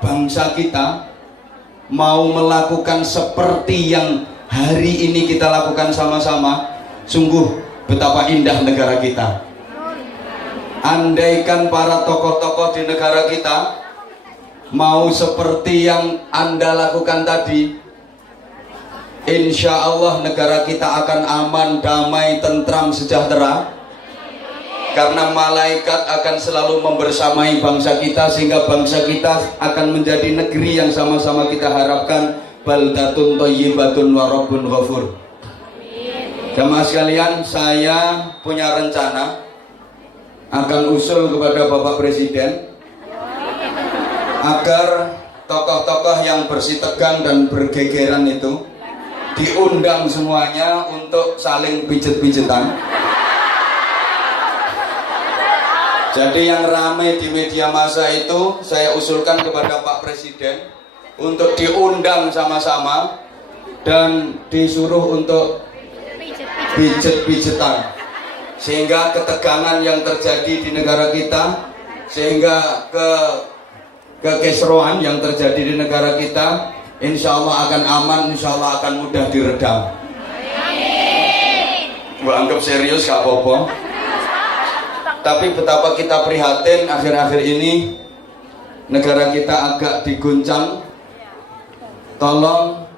bangsa kita mau melakukan seperti yang hari ini kita lakukan sama-sama, sungguh betapa indah negara kita. Andaikan para tokoh-tokoh di negara kita mau seperti yang Anda lakukan tadi, insya Allah negara kita akan aman, damai, tentram, sejahtera. Karena malaikat akan selalu membersamai bangsa kita, sehingga bangsa kita akan menjadi negeri yang sama-sama kita harapkan. Baldatun thayyibatun wa rabbun ghafur. Jamaah sekalian, saya punya rencana akan usul kepada Bapak Presiden agar tokoh-tokoh yang bersitegang dan bergegeran itu diundang semuanya untuk saling pijet-pijetan. Jadi yang ramai di media massa itu saya usulkan kepada Pak Presiden untuk diundang sama-sama dan disuruh untuk pijet-pijetan, sehingga ketegangan yang terjadi di negara kita, sehingga kekisruhan yang terjadi di negara kita, insya Allah akan aman, insya Allah akan mudah diredam. Gua anggap serius gak apa-apa. Tapi betapa kita prihatin akhir-akhir ini negara kita agak diguncang. Tolong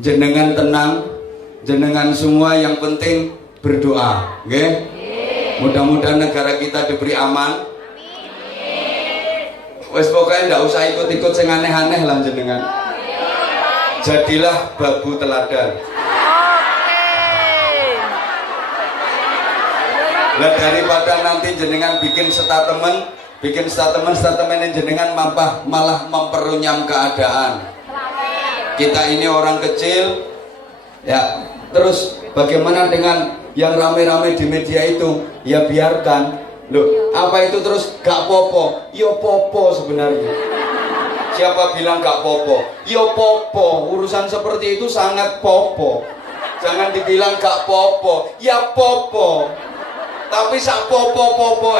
jenengan tenang, jenengan semua yang penting berdoa, okay? Mudah-mudahan negara kita diberi aman. Wes pokoknya ndak usah ikut-ikut sing aneh-aneh lah jenengan. Jadilah babu teladan. Lah daripada nanti jenengan bikin statement jenengan malah memperunyam keadaan. Kita ini orang kecil, ya. Terus bagaimana dengan yang rame-rame di media itu? Ya biarkan. Loh, apa itu terus gak popo? Yo popo sebenarnya. Siapa bilang gak popo? Yo popo. Urusan seperti itu sangat popo. Jangan dibilang gak popo. Ya popo. Tapi sak popo-popo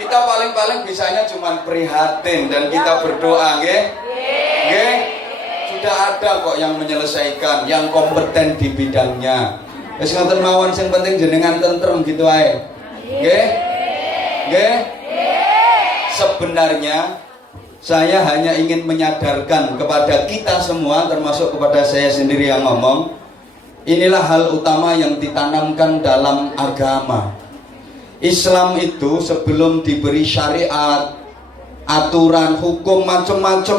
kita paling bisanya cuma prihatin dan kita berdoa, nggih? Nggih? Sudah ada kok yang menyelesaikan, yang kompeten di bidangnya. Wis ngoten mawon, sing penting jenengan tentrem gitu ae. Nggih? Nggih? Sebenarnya saya hanya ingin menyadarkan kepada kita semua, termasuk kepada saya sendiri yang ngomong, inilah hal utama yang ditanamkan dalam agama. Islam itu sebelum diberi syariat, aturan, hukum macam-macam,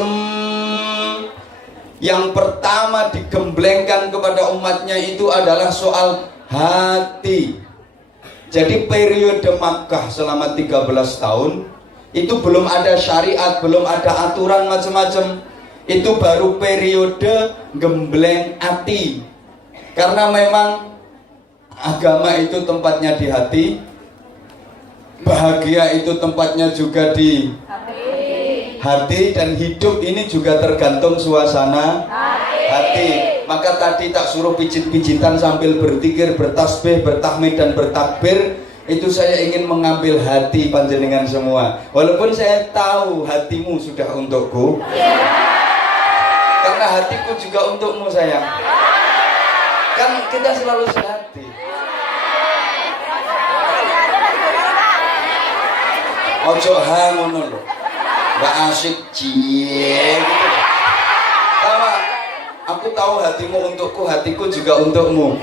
yang pertama digemblengkan kepada umatnya itu adalah soal hati. Jadi periode Makkah selama 13 tahun itu belum ada syariat, belum ada aturan macam-macam. Itu baru periode gembleng hati. Karena memang agama itu tempatnya di hati, bahagia itu tempatnya juga di hati, dan hidup ini juga tergantung suasana hati. Maka tadi tak suruh pijit-pijitan sambil berzikir, bertasbih, bertahmid dan bertakbir. Itu saya ingin mengambil hati panjenengan semua. Walaupun saya tahu hatimu sudah untukku, karena hatiku juga untukmu sayang. Kan kita selalu sehati. Ojo ngono lho. Mbak asik cie gitu. Sama, aku tahu hatimu untukku, hatiku juga untukmu.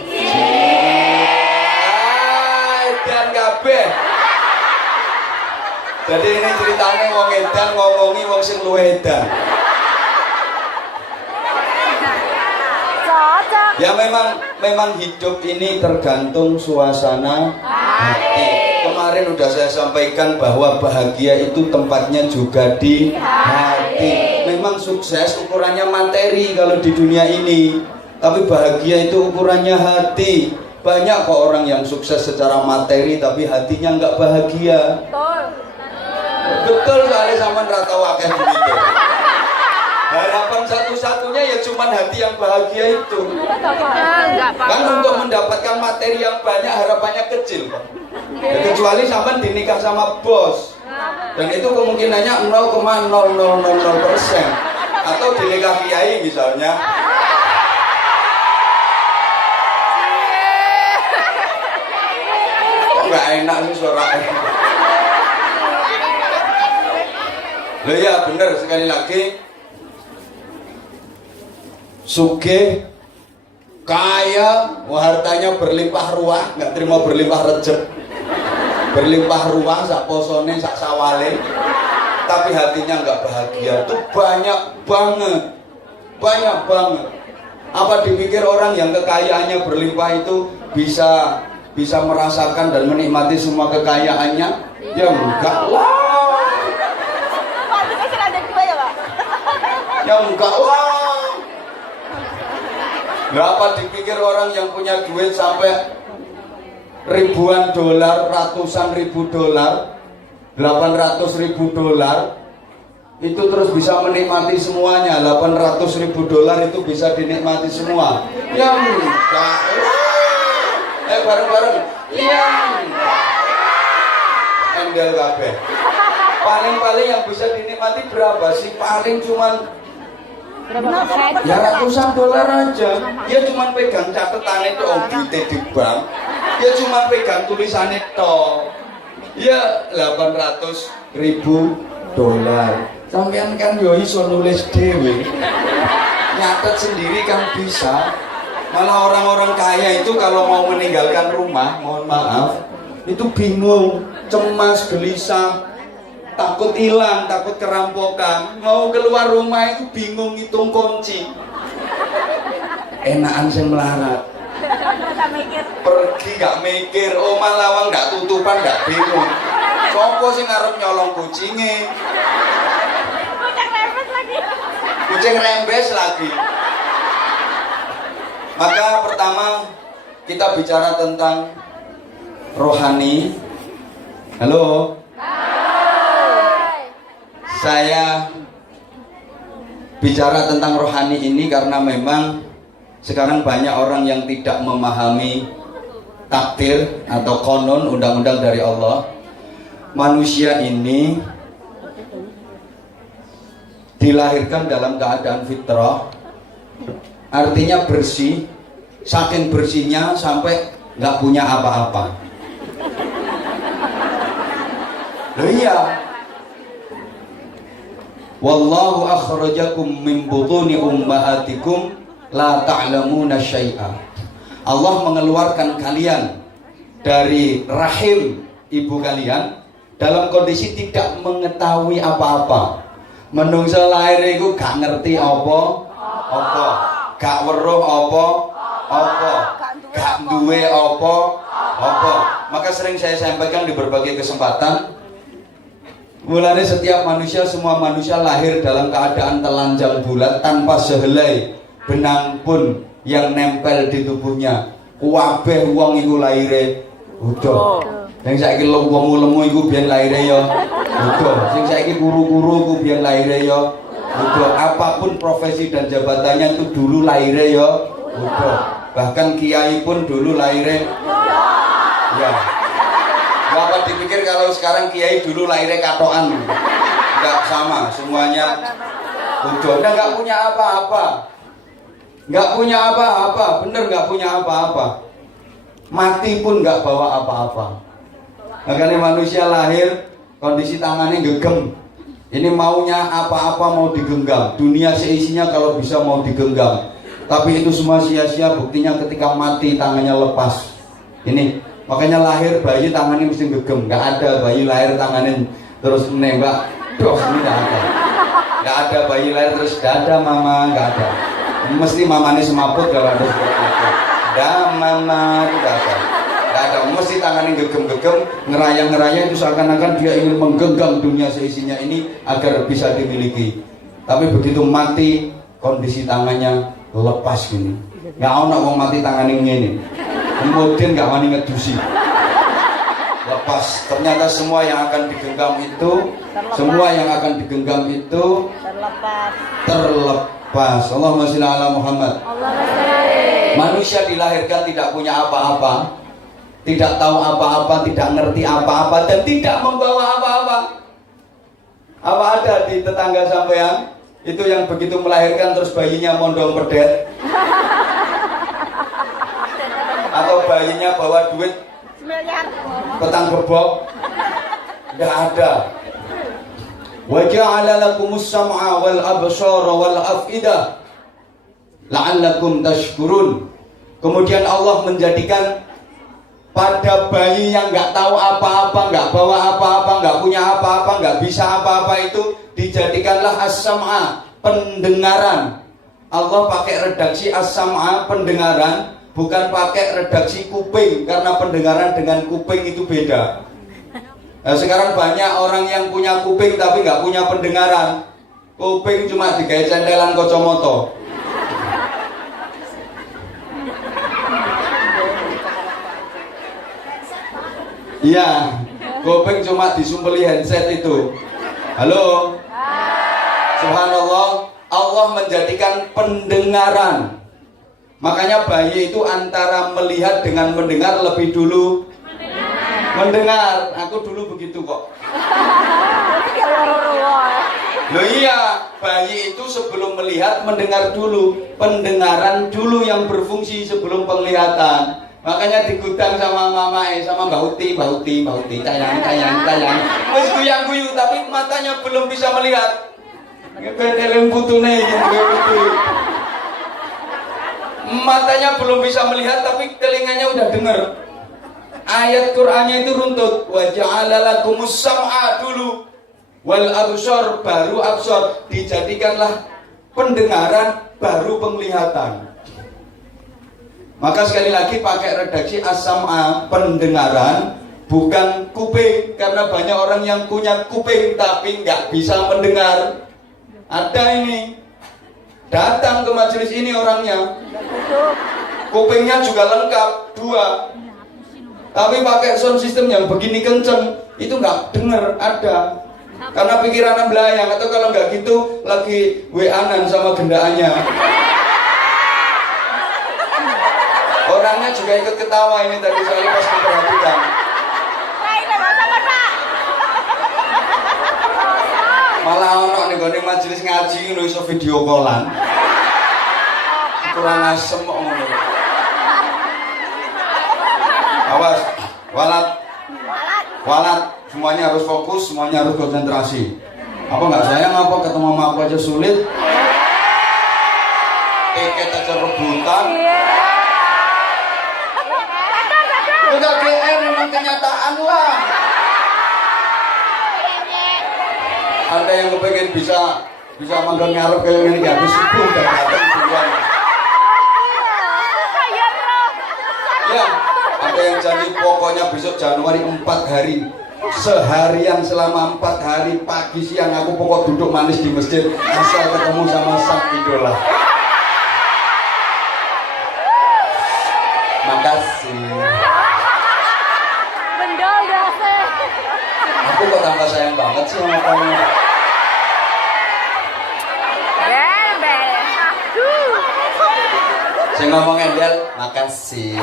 Dan kabeh. Jadi ini ceritanya wong edan ngomongi wong sing luwih edan. Ya memang hidup ini tergantung suasana hati. Kemarin udah saya sampaikan bahwa bahagia itu tempatnya juga di hati. Memang sukses ukurannya materi kalau di dunia ini, tapi bahagia itu ukurannya hati. Banyak kok orang yang sukses secara materi tapi hatinya nggak bahagia. Betul soalnya sama rata wakil begitu. Harapan satu-satunya ya cuman hati yang bahagia itu. Kan untuk mendapatkan materi yang banyak harapannya kecil, ya, kecuali sampai dinikah sama bos. Dan itu kemungkinannya 0,0000%. Atau di nikah kiai misalnya. Kok nggak enak sih suaranya? Loh ya bener, sekali lagi sugih, kaya, hartanya berlimpah ruah, nggak terima berlimpah rezeki, berlimpah ruah sak posone sak sawale, tapi hatinya nggak bahagia. Itu banyak banget. Apa dipikir orang yang kekayaannya berlimpah itu bisa merasakan dan menikmati semua kekayaannya? Ya enggak lah. Ya enggak lah. Berapa dipikir orang yang punya duit sampai ribuan dolar, ratusan ribu dolar, 800.000 dolar, itu terus bisa menikmati semuanya. 800.000 dolar itu bisa dinikmati semua? Ya enggak lah. Bareng-bareng. Ya enggak. Endel kabeh. Paling-paling yang bisa dinikmati berapa sih? Paling cuman ya ratusan dolar aja. Ya cuma pegang catatan itu duitnya di bank. Ya cuma pegang tulisan itu. Ya 800.000 dolar. Sampean kan yo iso nulis dhewe. Nyatet sendiri kan bisa. Malah orang-orang kaya itu kalau mau meninggalkan rumah, mohon maaf, itu bingung, cemas, gelisah, takut hilang, takut kerampokan. Mau keluar rumah itu bingung ngitung kunci. Enakan sing melarat. Pergi gak mikir, omah lawang gak tutupan, gak bingung. Sopo sing arep nyolong kucinge? Kucing rembes lagi. Maka pertama kita bicara tentang rohani. Halo. Saya bicara tentang rohani ini karena memang sekarang banyak orang yang tidak memahami takdir atau konon, undang-undang dari Allah. Manusia ini dilahirkan dalam keadaan fitrah, artinya bersih, saking bersihnya sampai nggak punya apa-apa. Loh iya, wallahu akhrajakum min butuni ummahatikum la ta'lamuna syai'a. Allah mengeluarkan kalian dari rahim ibu kalian dalam kondisi tidak mengetahui apa-apa. Menungsa lahir itu gak ngerti apa, gak weruh apa, gak duwe apa. Maka sering saya sampaikan di berbagai kesempatan, mulanya setiap manusia, semua manusia lahir dalam keadaan telanjang bulat tanpa sehelai benang pun yang nempel di tubuhnya. Kabeh wong iku laire udah. Sing saiki lemu-lemu iku biyen laire ya udah. Sing saiki guru-guru iku biyen laire ya udah. Apapun profesi dan jabatannya itu dulu laire ya udah. Bahkan kiai pun dulu laire ya. Bapak dipikir kalau sekarang kiai dulu laire katokan? Enggak sama, semuanya udah. Udah enggak punya apa-apa. Nggak punya apa-apa, bener nggak punya apa-apa. Mati pun nggak bawa apa-apa. Makanya manusia lahir kondisi tangannya gegem. Ini maunya apa-apa mau digenggam. Dunia seisinya kalau bisa mau digenggam. Tapi itu semua sia-sia, buktinya ketika mati tangannya lepas. Ini makanya lahir bayi tangannya mesti gegem. Nggak ada bayi lahir tangannya terus menembak. Dos, ini nggak ada. Nggak ada bayi lahir terus dada mama, nggak ada. Mesti mamanya semaput kalau ada seperti itu. Dah mama itu gak ada. Mesti tangannya gegem-gegem, ngerayang-ngerayang itu seakan-akan dia ingin menggenggam dunia seisinya ini agar bisa dimiliki. Tapi begitu mati, kondisi tangannya lepas gini. Gak ada orang mati tangannya gini. Kemudian gak wani ngedusi. Lepas. Ternyata semua yang akan digenggam itu, terlepas. Allahumma sholli ala Muhammad. Manusia dilahirkan tidak punya apa-apa, tidak tahu apa-apa, tidak ngerti apa-apa, dan tidak membawa apa-apa. Apa ada di tetangga sampean itu yang begitu melahirkan terus bayinya mondong pedet? Atau bayinya bawa duit petang bebok? Enggak ada. Wa ja'ala lakumus sam'a wal absara wal af'idah la'allakum tashkurun. Kemudian Allah menjadikan pada bayi yang nggak tahu apa-apa, nggak bawa apa-apa, nggak punya apa-apa, nggak bisa apa-apa itu dijadikanlah as-sam'a, pendengaran. Allah pakai redaksi as-sam'a, pendengaran, bukan pakai redaksi kuping, karena pendengaran dengan kuping itu beda. Nah, sekarang banyak orang yang punya kuping tapi nggak punya pendengaran. Kuping cuma digawe centelan kacamata. Iya, kuping cuma disumpeli handset itu. Halo. Subhanallah, Allah menjadikan pendengaran. Makanya bayi itu antara melihat dengan mendengar lebih dulu mendengar. Aku dulu begitu kok. Loh iya, bayi itu sebelum melihat mendengar dulu. Pendengaran dulu yang berfungsi sebelum penglihatan. Makanya digudang sama mama sama Mbak Uti, tayang. Wis guyang-guyu tapi matanya belum bisa melihat. Ngebedelin putune gitu. Matanya belum bisa melihat tapi telinganya udah dengar. Ayat Qur'annya itu runtut. Wa ja'ala lakumus sam'a dulu wal absar, baru absar, dijadikanlah pendengaran baru penglihatan. Maka sekali lagi pakai redaksi as-sam'a, pendengaran, bukan kuping, karena banyak orang yang punya kuping tapi nggak bisa mendengar. Ada ini datang ke majelis ini orangnya, kupingnya juga lengkap 2, tapi pakai sound system yang begini kenceng, itu nggak dengar. Ada, karena pikirannya belayang. Atau kalau nggak gitu lagi WA-an sama gendaannya. Orangnya juga ikut ketawa ini tadi soalnya pas memperhatikan. Malah ono ning gone majelis ngaji ngono iso video callan. Kurang asem kok ngono. Awas, walat, semuanya harus fokus, semuanya harus konsentrasi. Apa nggak sayang apa ketemu sama aku aja sulit? Tiket aja rebutan. Udah GR memang kenyataan lah. Ada yang kepengen bisa magang ngarep kayak ini nggak habis subuh udah datang duluan. Ya, ada yang janji pokoknya besok Januari 4 hari, seharian selama 4 hari pagi siang aku pokok duduk manis di masjid asal ketemu sama sang idola. Makasih. Aku kok tambah sayang banget sih sama kamu. Saya ngomong Endel, makasih.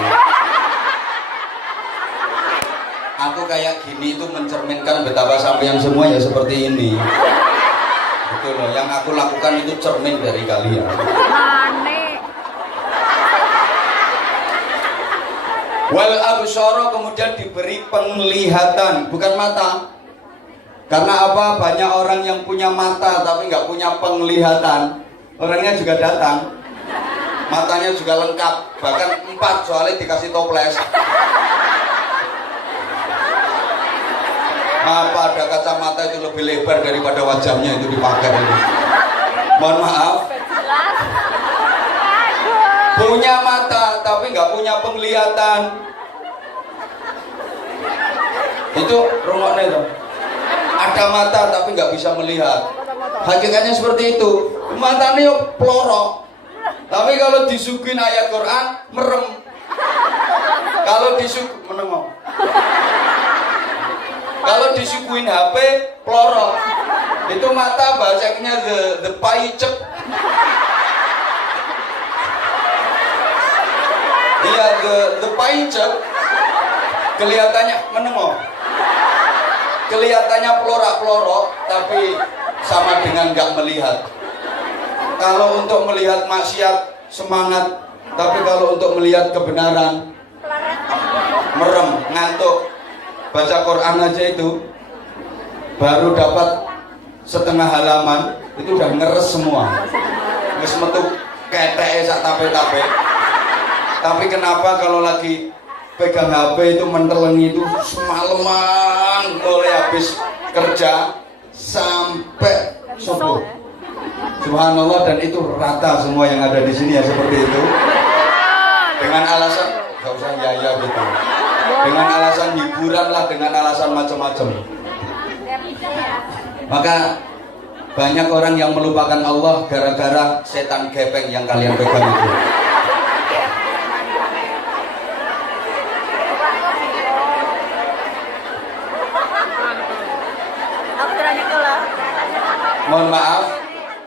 Aku kayak gini itu mencerminkan betapa sampean semua ya seperti ini. Betul loh, yang aku lakukan itu cermin dari kalian. Wal absara, kemudian diberi penglihatan, bukan mata. Karena apa? Banyak orang yang punya mata tapi nggak punya penglihatan. Orangnya juga datang, matanya juga lengkap, bahkan 4 soalnya dikasih toples. Apa ada kacamata itu lebih lebar daripada wajahnya itu dipakai ini? Mohon maaf. Punya mata tapi nggak punya penglihatan. Itu rungoknya tuh. Ada mata tapi nggak bisa melihat. Hakikatnya seperti itu. Matanya yuk pelorok. Tapi kalau disuguhin ayat Quran merem. Kalau disuguhin menengok. Kalau disuguhin HP pelorok. Itu mata bacanya the paicek. Iya, the paicek kelihatannya menengok. kelihatannya pelorok-pelorok tapi sama dengan nggak melihat. Kalau untuk melihat maksiat semangat, tapi kalau untuk melihat kebenaran merem, ngantuk. Baca Quran aja itu baru dapat setengah halaman itu udah ngeres semua, nges metu keteke sak tape-tape. Tapi kenapa kalau lagi pegang HP itu mentelengi itu semalaman mulai habis kerja sampai subuh. Subhanallah, dan itu rata semua yang ada di sini ya seperti itu. Dengan alasan gak usah ya gitu. Dengan alasan hiburan lah, dengan alasan macam-macam. Maka banyak orang yang melupakan Allah gara-gara setan gepeng yang kalian pegang itu. Mohon maaf.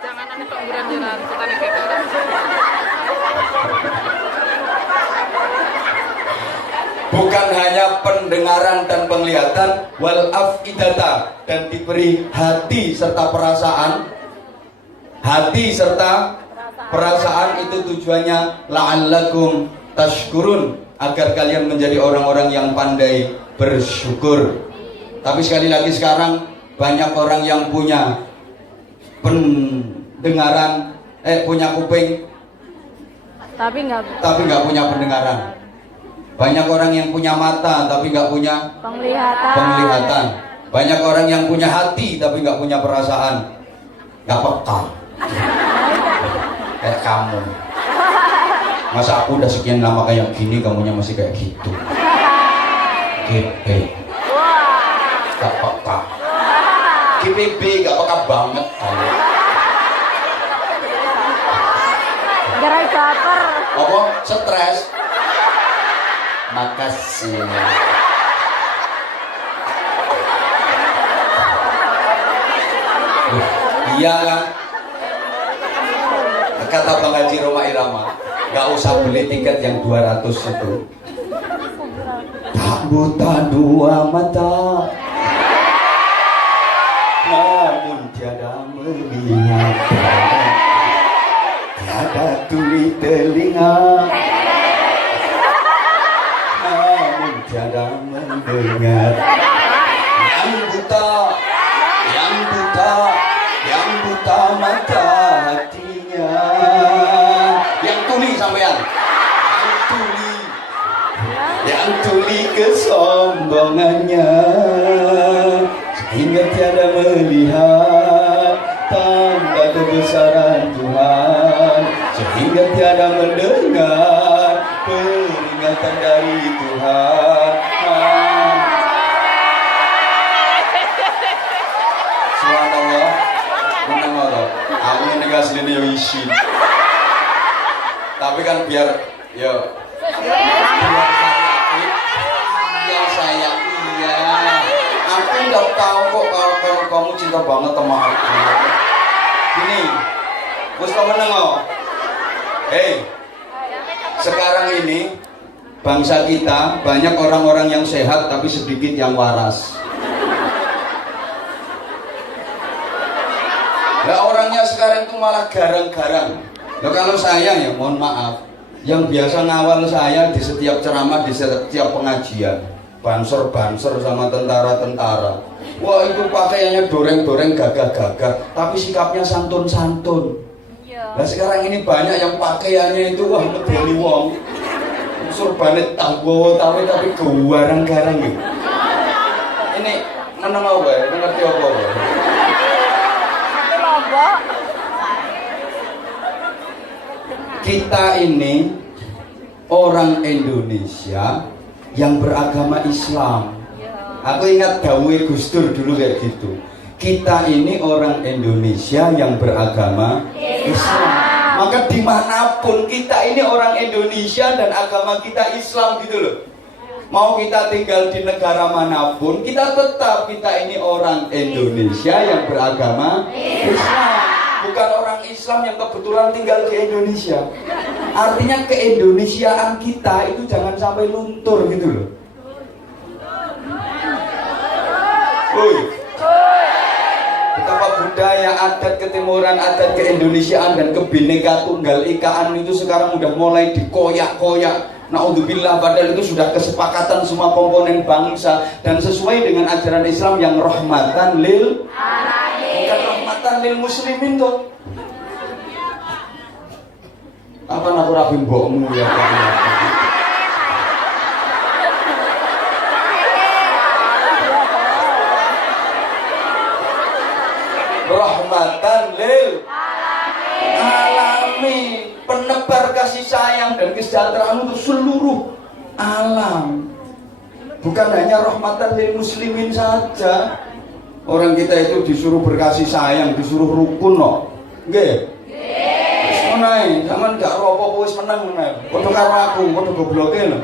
Jangan ada pengguran-guran setan gepeng. Bukan hanya pendengaran dan penglihatan, wal afidata, dan diberi hati serta perasaan. Hati serta perasaan itu tujuannya la'allakum tashkurun, agar kalian menjadi orang-orang yang pandai bersyukur. Tapi sekali lagi sekarang banyak orang yang punya pendengaran, punya kuping, tapi nggak punya pendengaran. Banyak orang yang punya mata tapi nggak punya penglihatan. Banyak orang yang punya hati tapi nggak punya perasaan, nggak peka. Kayak kamu. Masa aku udah sekian lama kayak gini, kamunya masih kayak gitu. GP, nggak peka. GPB nggak peka banget kamu. Gerai baper. Apa? Stres. Makasih. Iya kan? Kata Bang Haji Roma Irama, gak usah beli tiket yang 200 itu. Tak buta dua mata, namun tiada melihat. Tiada tuli telinga, tiada mendengar. Yang buta mata hatinya. Yang tuli sampean, yang tuli kesombongannya, sehingga tiada melihat tanda kebesaran Tuhan, sehingga tiada mendengar peringatan dari Tuhan. Subhanallah, menang Allah. Aku ini aslinya yo isi. Tapi kan biar saya iya. Aku nggak tahu kok kalau kamu cinta banget sama aku. Ini, bos kamu menang. Sekarang ini bangsa kita banyak orang-orang yang sehat tapi sedikit yang waras. Nah, orangnya sekarang itu malah garang-garang. Nah, kalau saya ya mohon maaf, yang biasa ngawal saya di setiap ceramah, di setiap pengajian, banser-banser sama tentara-tentara. Wah, itu pakaiannya doreng-doreng, gagah-gagah, tapi sikapnya santun-santun. Nah, sekarang ini banyak yang pakaiannya itu wah medeni wong. Surbane tanggo tapi kewarang-garang gitu. Ini meneng apa ya? Ngerti apa? Kita ini orang Indonesia yang beragama Islam. Aku ingat dawuhe Gus Dur dulu kayak gitu. Kita ini orang Indonesia yang beragama Islam. Maka dimanapun kita ini orang Indonesia dan agama kita Islam gitu loh. Mau kita tinggal di negara manapun, kita tetap kita ini orang Indonesia yang beragama Islam. Bukan orang Islam yang kebetulan tinggal di Indonesia. Artinya keindonesiaan kita itu jangan sampai luntur gitu loh. Woi. Betapa budaya, adat ketimuran, adat keindonesiaan dan kebineka tunggal ikaan itu sekarang udah mulai dikoyak-koyak. Naudzubillah, padahal itu sudah kesepakatan semua komponen bangsa dan sesuai dengan ajaran Islam yang rahmatan lil alamin. Bukan rahmatan lil muslimin tuh. Apa aku rapi mbokmu ya? Rahmatan lil alamin, penebar kasih sayang dan kesejahteraan untuk seluruh alam. Bukan hanya rahmatan lil muslimin saja. Orang kita itu disuruh berkasih sayang, disuruh rukun no. Nggih. Wis menae, sampean gak apa-apa wis menang menae. Padha karo aku, padha gobloke lho.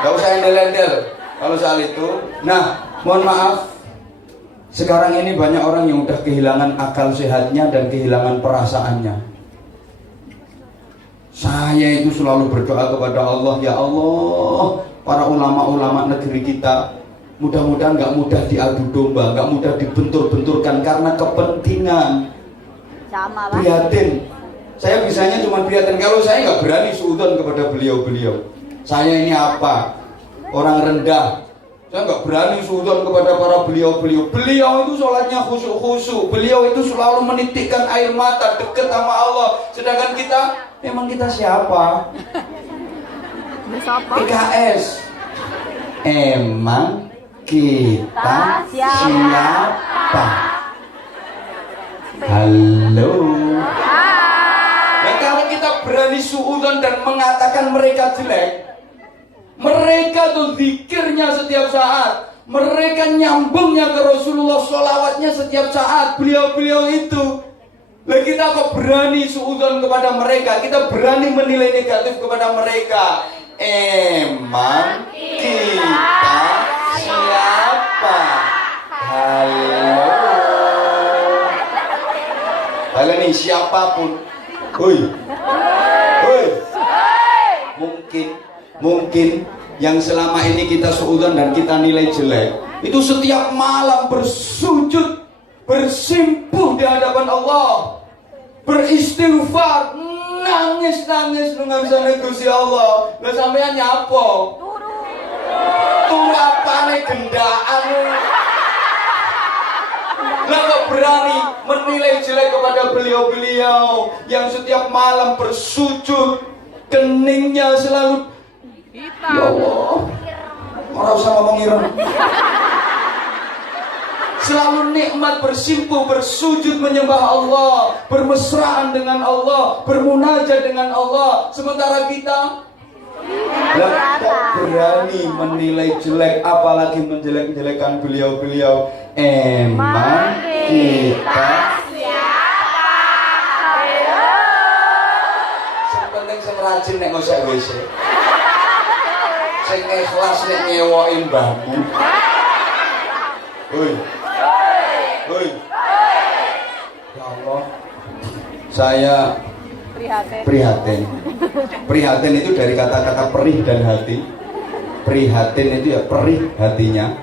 Enggak usah endel-endel kalau soal itu. Nah, mohon maaf. Sekarang ini banyak orang yang udah kehilangan akal sehatnya dan kehilangan perasaannya. Saya itu selalu berdoa kepada Allah, ya Allah, para ulama-ulama negeri kita, mudah-mudahan gak mudah diadu domba, gak mudah dibentur-benturkan karena kepentingan. Sama, Pak. Prihatin. Saya bisanya cuma prihatin. Kalau saya gak berani suudzon kepada beliau-beliau. Saya ini apa? Orang rendah. Saya nggak berani suudzon kepada para beliau-beliau. Beliau itu sholatnya khusyuk-khusyuk. Beliau itu selalu menitikkan air mata dekat sama Allah. Sedangkan kita, memang kita siapa? PKS. Emang kita siapa? Halo. Nah, kalau kita berani suudzon dan mengatakan mereka jelek, mereka tuh zikirnya setiap saat, mereka nyambungnya ke Rasulullah, sholawatnya setiap saat, beliau-beliau itu. Lah kita kok berani suudzon kepada mereka, kita berani menilai negatif kepada mereka. Emang kita siapa? Halo. Halo nih siapapun. Hoi. Hoi. Mungkin yang selama ini kita suudzon dan kita nilai jelek itu setiap malam bersujud, bersimpuh di hadapan Allah, beristighfar, nangis nungansane Gusti Allah. Lah sampean nyapa? Turu apane gendaan? Lah kok berani menilai jelek kepada beliau-beliau yang setiap malam bersujud, keningnya selalu Hitam. ya Allah, orang usah ngomong ireng. Selalu nikmat bersimpuh, bersujud menyembah Allah, bermesraan dengan Allah, bermunajat dengan Allah. Sementara kita lah kok berani menilai jelek, apalagi menjelek-jelekan beliau-beliau. Emang kita siapa? Yang penting sing rajin nek ngosek WC. Sing ikhlas nek nyewokin mbahmu. Hoi. Ya Allah. Saya prihatin. Prihatin itu dari kata-kata perih dan hati. Prihatin itu ya perih hatinya.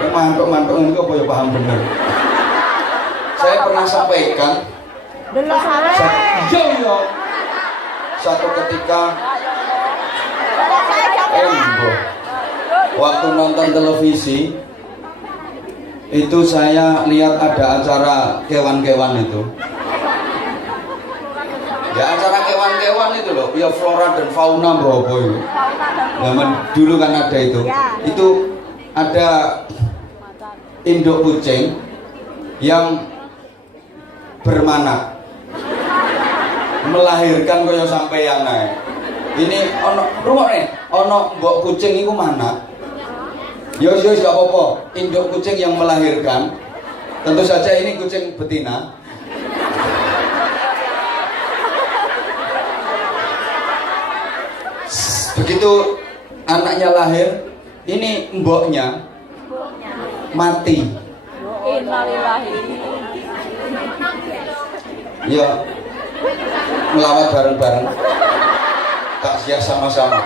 Ya mantuk-mantuk itu apa ya paham bener. Saya pernah sampaikan. Satu ketika waktu nonton televisi itu saya lihat ada acara kewan-kewan itu. Ya acara kewan-kewan itu loh, ya flora dan fauna Brobo itu. Zaman dulu kan ada itu. Itu ada induk kucing yang bermanak, melahirkan kaya sampeyan ae. Ini ono rungokne, ono mbok kucing iku mana? Yo gak apa-apa, induk kucing yang melahirkan. Tentu saja ini kucing betina. Begitu anaknya lahir, ini mboknya mati. Ya melawat bareng-bareng, takziah sama-sama.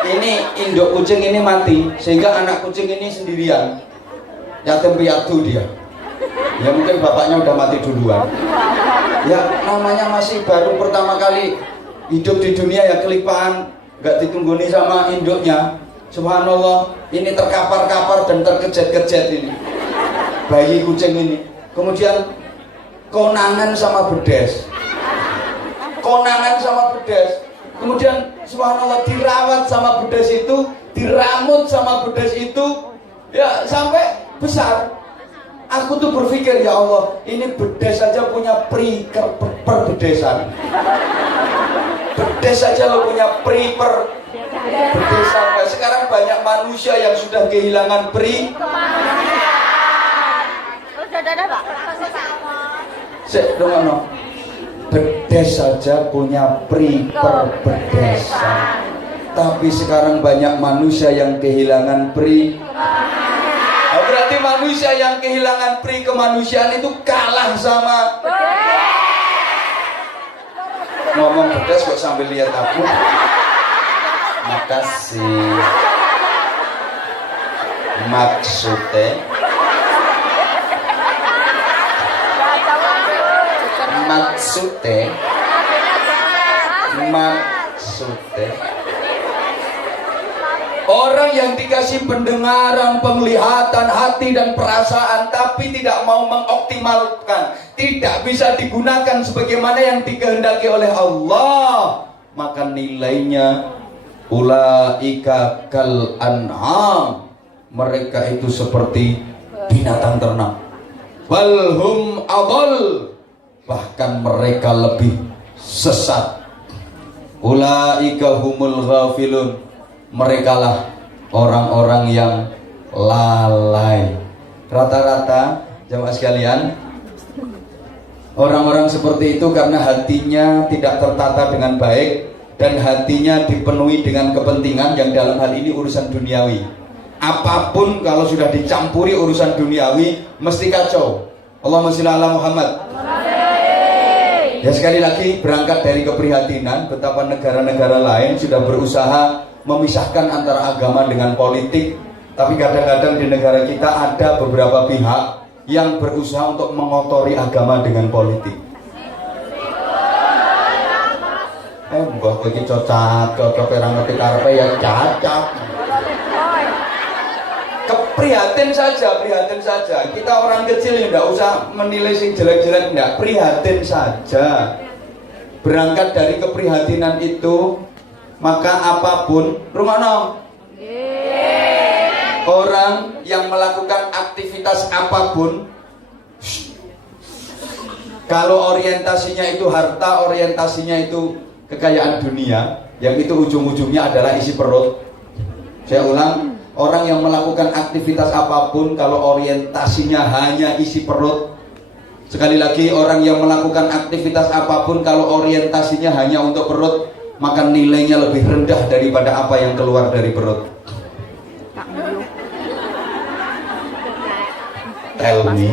Ini induk kucing ini mati, sehingga anak kucing ini sendirian, yatim piatu dia. Ya mungkin bapaknya udah mati duluan. Ya namanya masih baru pertama kali hidup di dunia ya kelipaan, nggak ditungguni sama induknya. Subhanallah, ini terkapar-kapar dan terkejet-kejet ini bayi kucing ini. Kemudian konangan sama bedes, konangan sama bedes. Kemudian subhanallah dirawat sama bedes itu, diramut sama bedes itu, ya sampai besar. Aku tuh berpikir, ya Allah, ini bedes saja punya perbedesan. Bedes saja lo punya perbedesan. Sekarang banyak manusia yang sudah kehilangan Udah ada Pak. bedes saja punya perbedesan. Tapi sekarang banyak manusia yang kehilangan berarti manusia yang kehilangan kemanusiaan itu kalah sama ngomong bedes kok sambil lihat aku. Makasih. Maksudnya orang yang dikasih pendengaran, penglihatan, hati dan perasaan tapi tidak mau mengoptimalkan, tidak bisa digunakan sebagaimana yang dikehendaki oleh Allah, maka nilainya ulaika kal an'am, mereka itu seperti binatang ternak, balhum adall, bahkan mereka lebih sesat. Ulaika humul ghafilun, merekalah orang-orang yang lalai. Rata-rata jamaah sekalian, orang-orang seperti itu karena hatinya tidak tertata dengan baik dan hatinya dipenuhi dengan kepentingan yang dalam hal ini urusan duniawi. Apapun kalau sudah dicampuri urusan duniawi mesti kacau. Allahumma sholli ala Muhammad. Ya sekali lagi berangkat dari keprihatinan betapa negara-negara lain sudah berusaha memisahkan antara agama dengan politik, tapi kadang-kadang di negara kita ada beberapa pihak yang berusaha untuk mengotori agama dengan politik. Mbah kowe iki cocok perang ngerti karepe ya cacak. Prihatin saja. Kita orang kecil ya tidak usah menilai sing jelek-jelek, tidak, prihatin saja. Berangkat dari keprihatinan itu, maka apapun, rumahno, orang yang melakukan aktivitas apapun, kalau orientasinya itu harta, orientasinya itu kekayaan dunia, yang itu ujung-ujungnya adalah isi perut. Saya ulang, orang yang melakukan aktivitas apapun kalau orientasinya hanya isi perut. Sekali lagi, orang yang melakukan aktivitas apapun kalau orientasinya hanya untuk perut, maka nilainya lebih rendah daripada apa yang keluar dari perut. Tell me.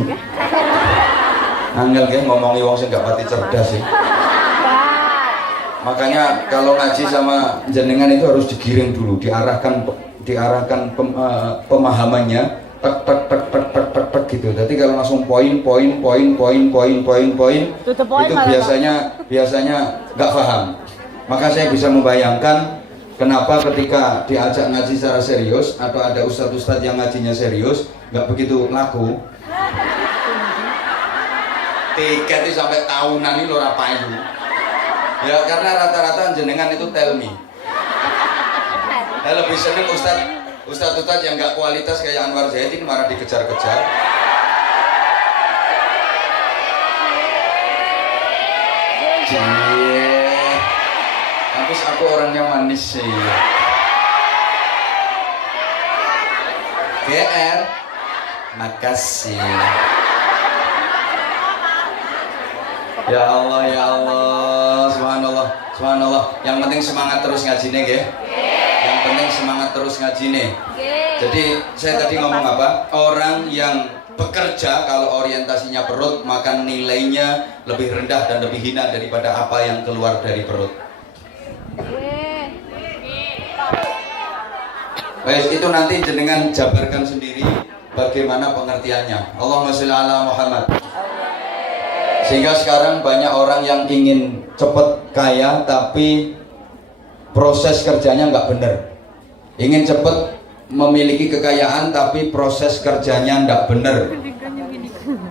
Angel kan ngomongi wong sing gak pati cerdas sih. Makanya kalau ngaji sama jenengan itu harus digiring dulu, diarahkan pemahamannya tek gitu. Jadi kalau langsung poin itu biasanya nggak paham. Maka saya bisa membayangkan kenapa ketika diajak ngaji secara serius atau ada ustadz yang ngajinya serius nggak begitu laku. Tiket itu sampai tahunan ini lo rapain? Ya karena rata-rata jenengan itu tell me. Saya lebih seneng ustadz yang nggak kualitas kayak Anwar Zaidin malah dikejar-kejar. Habis aku orangnya manis sih. GR, makasih. Ya Allah, subhanallah. Yang penting semangat terus ngajinya, nggih. Yang penting semangat terus ngaji nih. Jadi saya tadi ngomong apa? Orang yang bekerja kalau orientasinya perut, maka nilainya lebih rendah dan lebih hina daripada apa yang keluar dari perut. Baik, itu nanti jenengan jabarkan sendiri bagaimana pengertiannya. Allahumma sholli ala Muhammad. Sehingga sekarang banyak orang yang ingin cepat kaya tapi proses kerjanya nggak benar. Ingin cepat memiliki kekayaan tapi proses kerjanya nggak benar.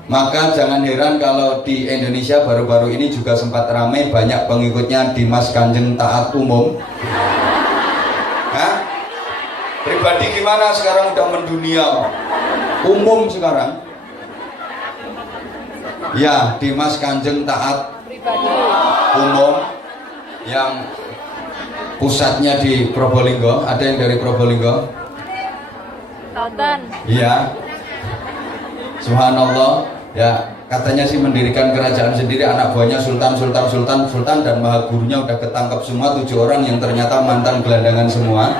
Maka jangan heran kalau di Indonesia baru-baru ini juga sempat ramai banyak pengikutnya Dimas Kanjeng Taat Umum. Hah? Pribadi gimana sekarang udah mendunia, umum sekarang. Ya, Dimas Kanjeng Taat Umum yang pusatnya di Probolinggo. Ada yang dari Probolinggo? Tonton. Iya. Subhanallah. Ya, katanya sih mendirikan kerajaan sendiri, anak buahnya sultan dan maha gurunya udah ketangkap semua 7 orang yang ternyata mantan gelandangan semua.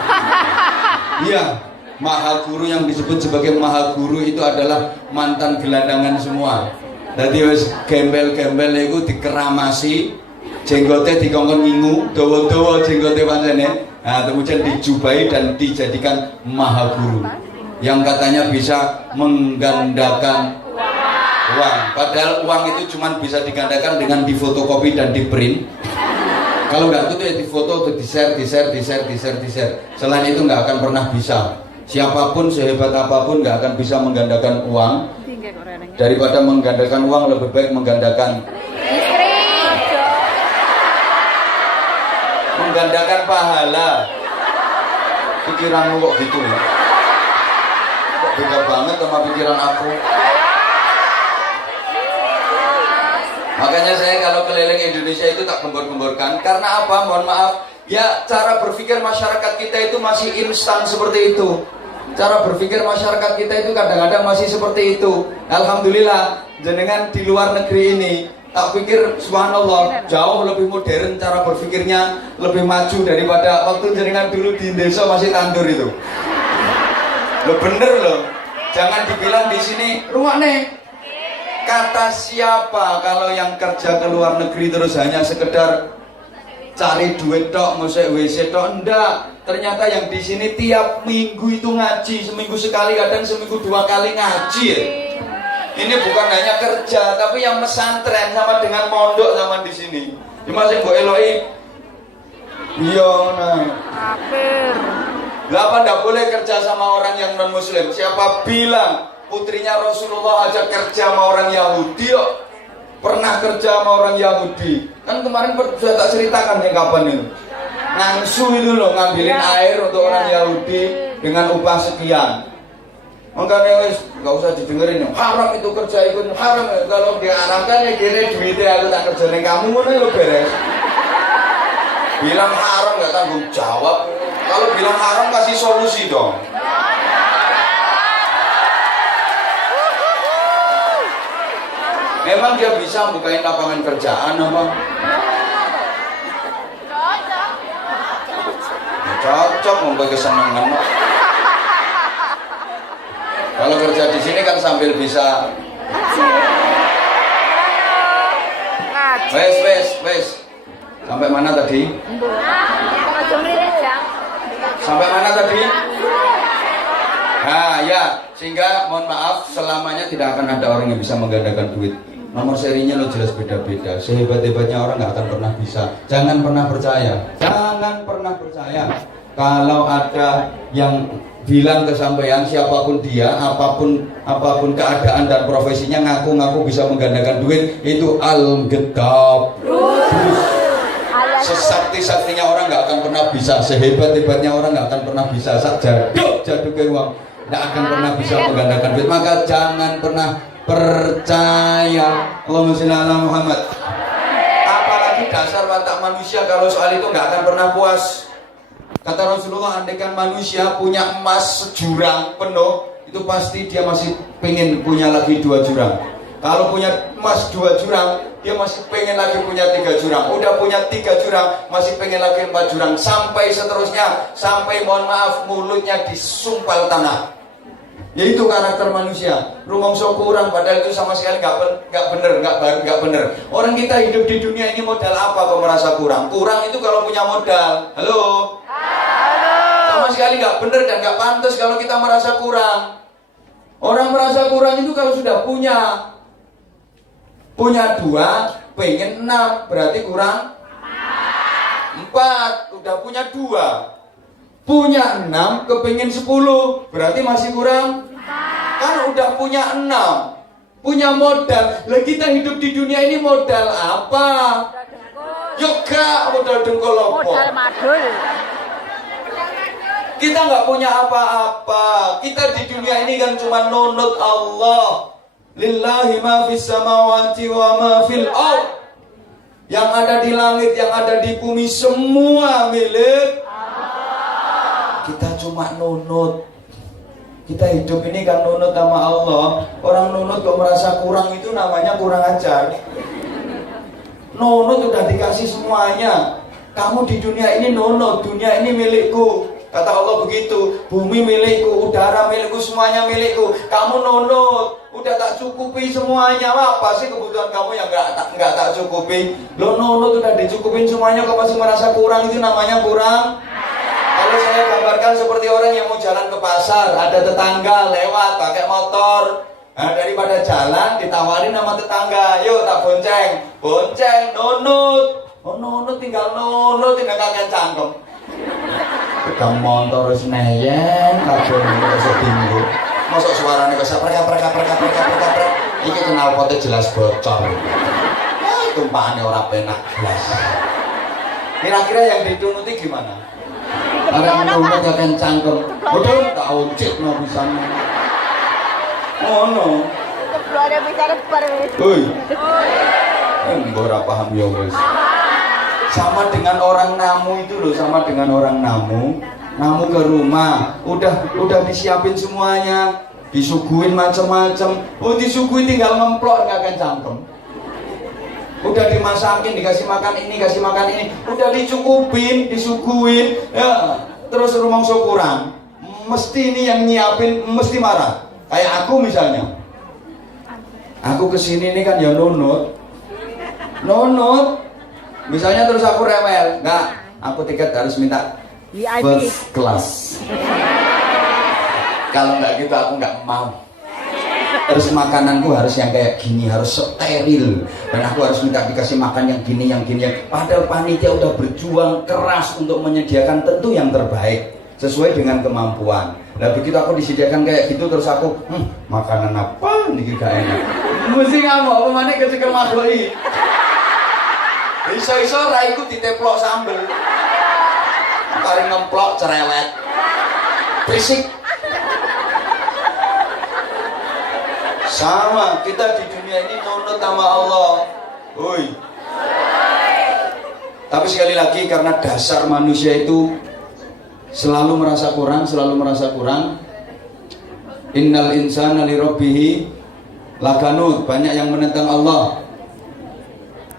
Iya, maha guru yang disebut sebagai maha guru itu adalah mantan gelandangan semua. Jadi wis gembel-gembel itu dikeramasi, jenggotnya dikongkon ngingu, dawa-dawa jenggotnya pancene. Nah, kemudian dijubai dan dijadikan maha guru yang katanya bisa menggandakan uang. Padahal uang itu cuma bisa digandakan dengan difotokopi dan di print. Kalau nggak itu ya difoto, di share. Selain itu nggak akan pernah bisa. Siapapun sehebat apapun nggak akan bisa menggandakan uang. Daripada menggandakan uang lebih baik menggandakan Istri. menggandakan pahala. Pikiranmu kok gitu ya? Kok beda banget sama pikiran aku? Makanya saya kalau keliling Indonesia itu tak gembor-gemborkan. Karena apa? Mohon maaf. Ya, cara berpikir masyarakat kita itu masih instan seperti itu. Cara berpikir masyarakat kita itu kadang-kadang masih seperti itu. Alhamdulillah, jenengan di luar negeri ini, tak pikir subhanallah, jauh lebih modern cara berpikirnya, lebih maju daripada waktu jenengan dulu di desa masih tandur itu. Lo bener loh. Jangan dibilang di sini rumah nih. Kata siapa kalau yang kerja ke luar negeri terus hanya sekedar cari duit tok, musik WC tok? Enggak. Ternyata yang di sini tiap minggu itu ngaji, seminggu sekali, kadang seminggu 2 kali ngaji ya. Ini bukan hanya kerja, tapi yang pesantren sama dengan mondok sama di sini. Ini masih mbok eloi. Iya, nah. Hampir. Lah apa ndak boleh kerja sama orang yang non muslim? Siapa bilang putrinya Rasulullah aja kerja sama orang Yahudi yuk. Pernah kerja sama orang Yahudi. Kan kemarin sudah tak ceritakan ya kapan itu. Ngangsu itu loh, ngambilin air untuk orang Yahudi dengan upah sekian. Makanya wis gak usah didengerin, haram itu kerja ikut haram. Kalau diarahkan ya kira duitnya aku tak kerja ning kamu ngono lho beres. Bilang haram gak tanggung jawab. Kalau bilang haram kasih solusi dong. Memang dia bisa bukain lapangan kerjaan apa? Cocok membuat kesenangan. Kalau kerja di sini kan sambil bisa. Wes. Sampai mana tadi? Sampai mana tadi? Nah ya, sehingga mohon maaf selamanya tidak akan ada orang yang bisa menggandakan duit. Nomor serinya lo jelas beda-beda. Sehebat-hebatnya orang nggak akan pernah bisa. Jangan pernah percaya. Kalau ada yang bilang ke sampean siapapun dia, apapun keadaan dan profesinya ngaku-ngaku bisa menggandakan duit, itu al-gedab. Sesakti-saktinya orang nggak akan pernah bisa, sehebat-hebatnya orang nggak akan pernah bisa. Jaduk ke uang nggak akan pernah bisa menggandakan duit. Maka jangan pernah percaya. Allahumma sholli ala Muhammad. Apalagi dasar watak manusia kalau soal itu nggak akan pernah puas. Kata Rasulullah, andaikan manusia punya emas sejurang penuh, itu pasti dia masih pengen punya lagi 2 jurang. Kalau punya emas 2 jurang, dia masih pengen lagi punya 3 jurang. Udah punya 3 jurang, masih pengen lagi 4 jurang. Sampai seterusnya, sampai mohon maaf mulutnya disumpal tanah. Yaitu karakter manusia. Rumongso kurang, padahal itu sama sekali nggak bener. Orang kita hidup di dunia ini modal apa kok merasa kurang? Kurang itu kalau punya modal. Halo. Sama sekali nggak benar dan nggak pantas kalau kita merasa kurang. Orang merasa kurang itu kalau sudah punya 2, pengen 6, berarti kurang 4. Udah punya 2, punya 6, kepingin 10, berarti masih kurang. Kan udah punya 6, punya modal. Lah kita hidup di dunia ini modal apa? Yoga modal dengkol apa? Modal madul. Kita nggak punya apa-apa. Kita di dunia ini kan cuma nunut Allah. Lillahi ma fis samawati wa ma fil ard. Yang ada di langit, yang ada di bumi, semua milik Allah. Kita cuma nunut. Kita hidup ini kan nunut sama Allah. Orang nunut kok merasa kurang, itu namanya kurang ajar. Nunut udah dikasih semuanya. Kamu di dunia ini nunut, dunia ini milikku. Kata Allah begitu, bumi milikku, udara milikku, semuanya milikku. Kamu nunut, udah tak cukupi semuanya. Apa sih kebutuhan kamu yang nggak tak cukupi? Lo nunut udah dicukupin semuanya, kok masih merasa kurang, itu namanya kurang. Kalau saya gambarkan seperti orang yang mau jalan ke pasar, ada tetangga lewat pakai motor. Nah, daripada jalan ditawarin sama tetangga, yuk tak bonceng, nunut. Oh nunut tinggal kakek cangkem. Tukang motor wis neyen kabeh iso bingung. Mosok suarane kok prek. Iki knalpote jelas bocor. Tumpahane ora penak blas. Kira-kira yang ditunuti gimana? Arek nunut kakek cangkem. Betul tak uncitno pisan. Ono. Keluarnya bisa lebar wis. Hoi. Ora paham ya wis. Sama dengan orang namu itu loh, sama dengan orang namu ke rumah, udah disiapin semuanya, disuguhin macam-macam. Oh disuguhin tinggal ngemplok nggak akan cangkem. Udah dimasakin, dikasih makan ini, udah dicukupin, disuguhin, ya, terus rumongso kurang. Mesti ini yang nyiapin mesti marah. Kayak aku misalnya, aku kesini ini kan ya nunut. Misalnya terus aku rewel, enggak, aku tiket harus minta first class. Kalau enggak gitu aku enggak mau. Terus makananku harus yang kayak gini, harus steril. Dan aku harus minta dikasih makan yang gini. Padahal panitia udah berjuang keras untuk menyediakan tentu yang terbaik sesuai dengan kemampuan. Nah begitu aku disediakan kayak gitu terus aku, makanan apa nih gak enak. Mesti ngamuk, apa mana kecekel makhluk ini. Iso-iso raiku diteplok sambel. Kari ngemplok cerewet. Berisik. Sama, kita di dunia ini nunut sama Allah. Hoi. Tapi sekali lagi karena dasar manusia itu selalu merasa kurang. Innal insana li rabbih lakanut, banyak yang menentang Allah.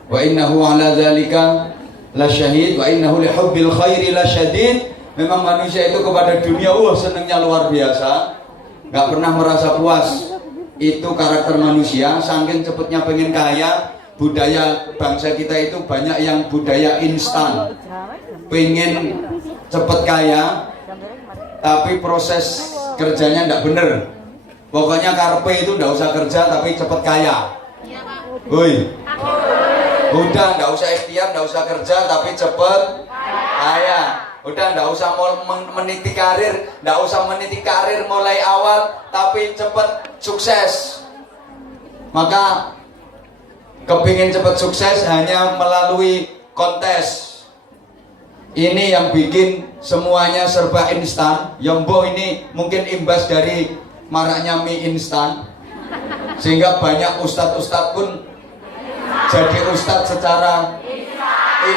Wa innahu ala dzalika lasyahid wa innahu li hubbil khairi lasyadid. Memang manusia itu kepada dunia senangnya luar biasa, nggak pernah merasa puas. Itu karakter manusia, saking cepatnya pengen kaya. Budaya bangsa kita itu banyak yang budaya instan, pengen cepet kaya, tapi proses kerjanya nggak bener. Pokoknya karpe itu nggak usah kerja tapi cepet kaya. Woi. Udah nggak usah ikhtiar, nggak usah kerja, tapi cepet kaya. Udah nggak usah meniti karir mulai awal, tapi cepet sukses. Maka kepingin cepet sukses hanya melalui kontes. Ini yang bikin semuanya serba instan. Yombo ini mungkin imbas dari maraknya mie instan, sehingga banyak ustadz pun jadi ustadz secara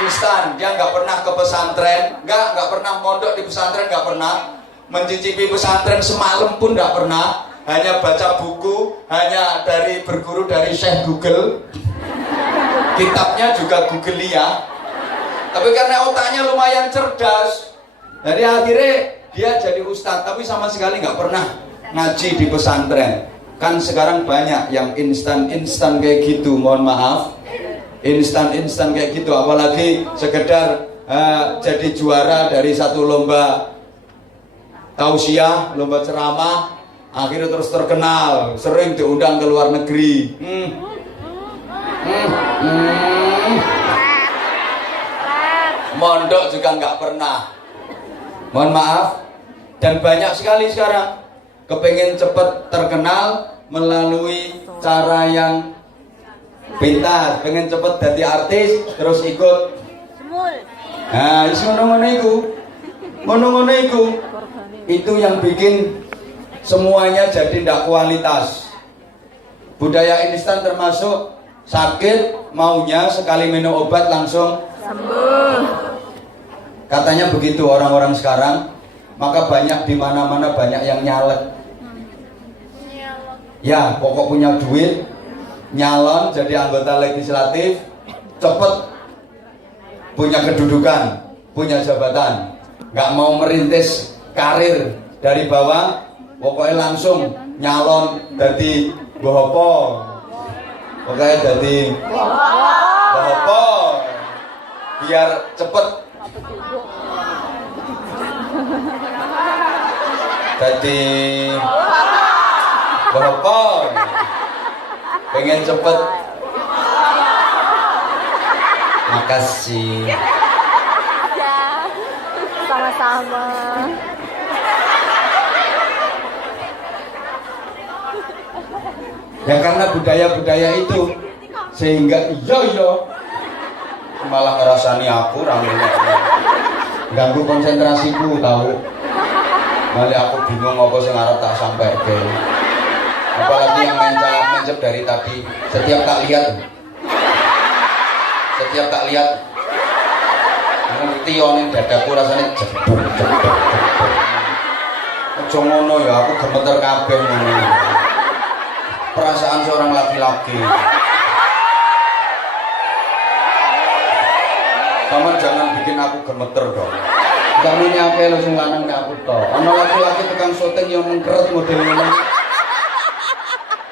instan. Dia nggak pernah ke pesantren, nggak pernah mondok di pesantren, nggak pernah mencicipi pesantren semalam pun nggak pernah. Hanya baca buku, hanya berguru dari Syekh Google. Kitabnya juga Googleia. Tapi karena otaknya lumayan cerdas, jadi akhirnya dia jadi ustadz, tapi sama sekali nggak pernah ngaji di pesantren. Kan sekarang banyak yang instan kayak gitu, mohon maaf, instan kayak gitu, apalagi sekedar jadi juara dari satu lomba tausiah, lomba ceramah, akhirnya terus terkenal, sering diundang ke luar negeri. Mondok juga nggak pernah. Mohon maaf. Dan banyak sekali sekarang kepengen cepet terkenal melalui cara yang pintar, pengen cepet jadi artis terus ikut Semul. nah ngono-ngono iku itu yang bikin semuanya jadi tidak kualitas. Budaya instan termasuk sakit maunya sekali minum obat langsung sembuh. katanya begitu orang-orang sekarang. Maka banyak di mana-mana banyak yang nyalek. Ya, pokok punya duit, nyalon jadi anggota legislatif, cepet punya kedudukan, punya jabatan, nggak mau merintis karir dari bawah, pokoknya langsung nyalon jadi bohopo, pokoknya jadi bohopo, biar cepet jadi bohopo, pengen cepet. Makasih. Sama-sama. Ya karena budaya-budaya itu sehingga iya malah ngerasani aku ramenya ganggu konsentrasiku tahu. Malah aku bingung apa sing arep tak sampaikan. Apalagi yang mencap dari tadi setiap tak lihat ngerti yang dadaku rasanya jebuk. Aja ngono ya, aku gemeter kabeh ngono. Perasaan seorang laki-laki. Kamu jangan bikin aku gemeter dong. Kamu ini akeh lho sing lanang ke aku to. Ana laki-laki tukang syuting yang mengkeret model ngono.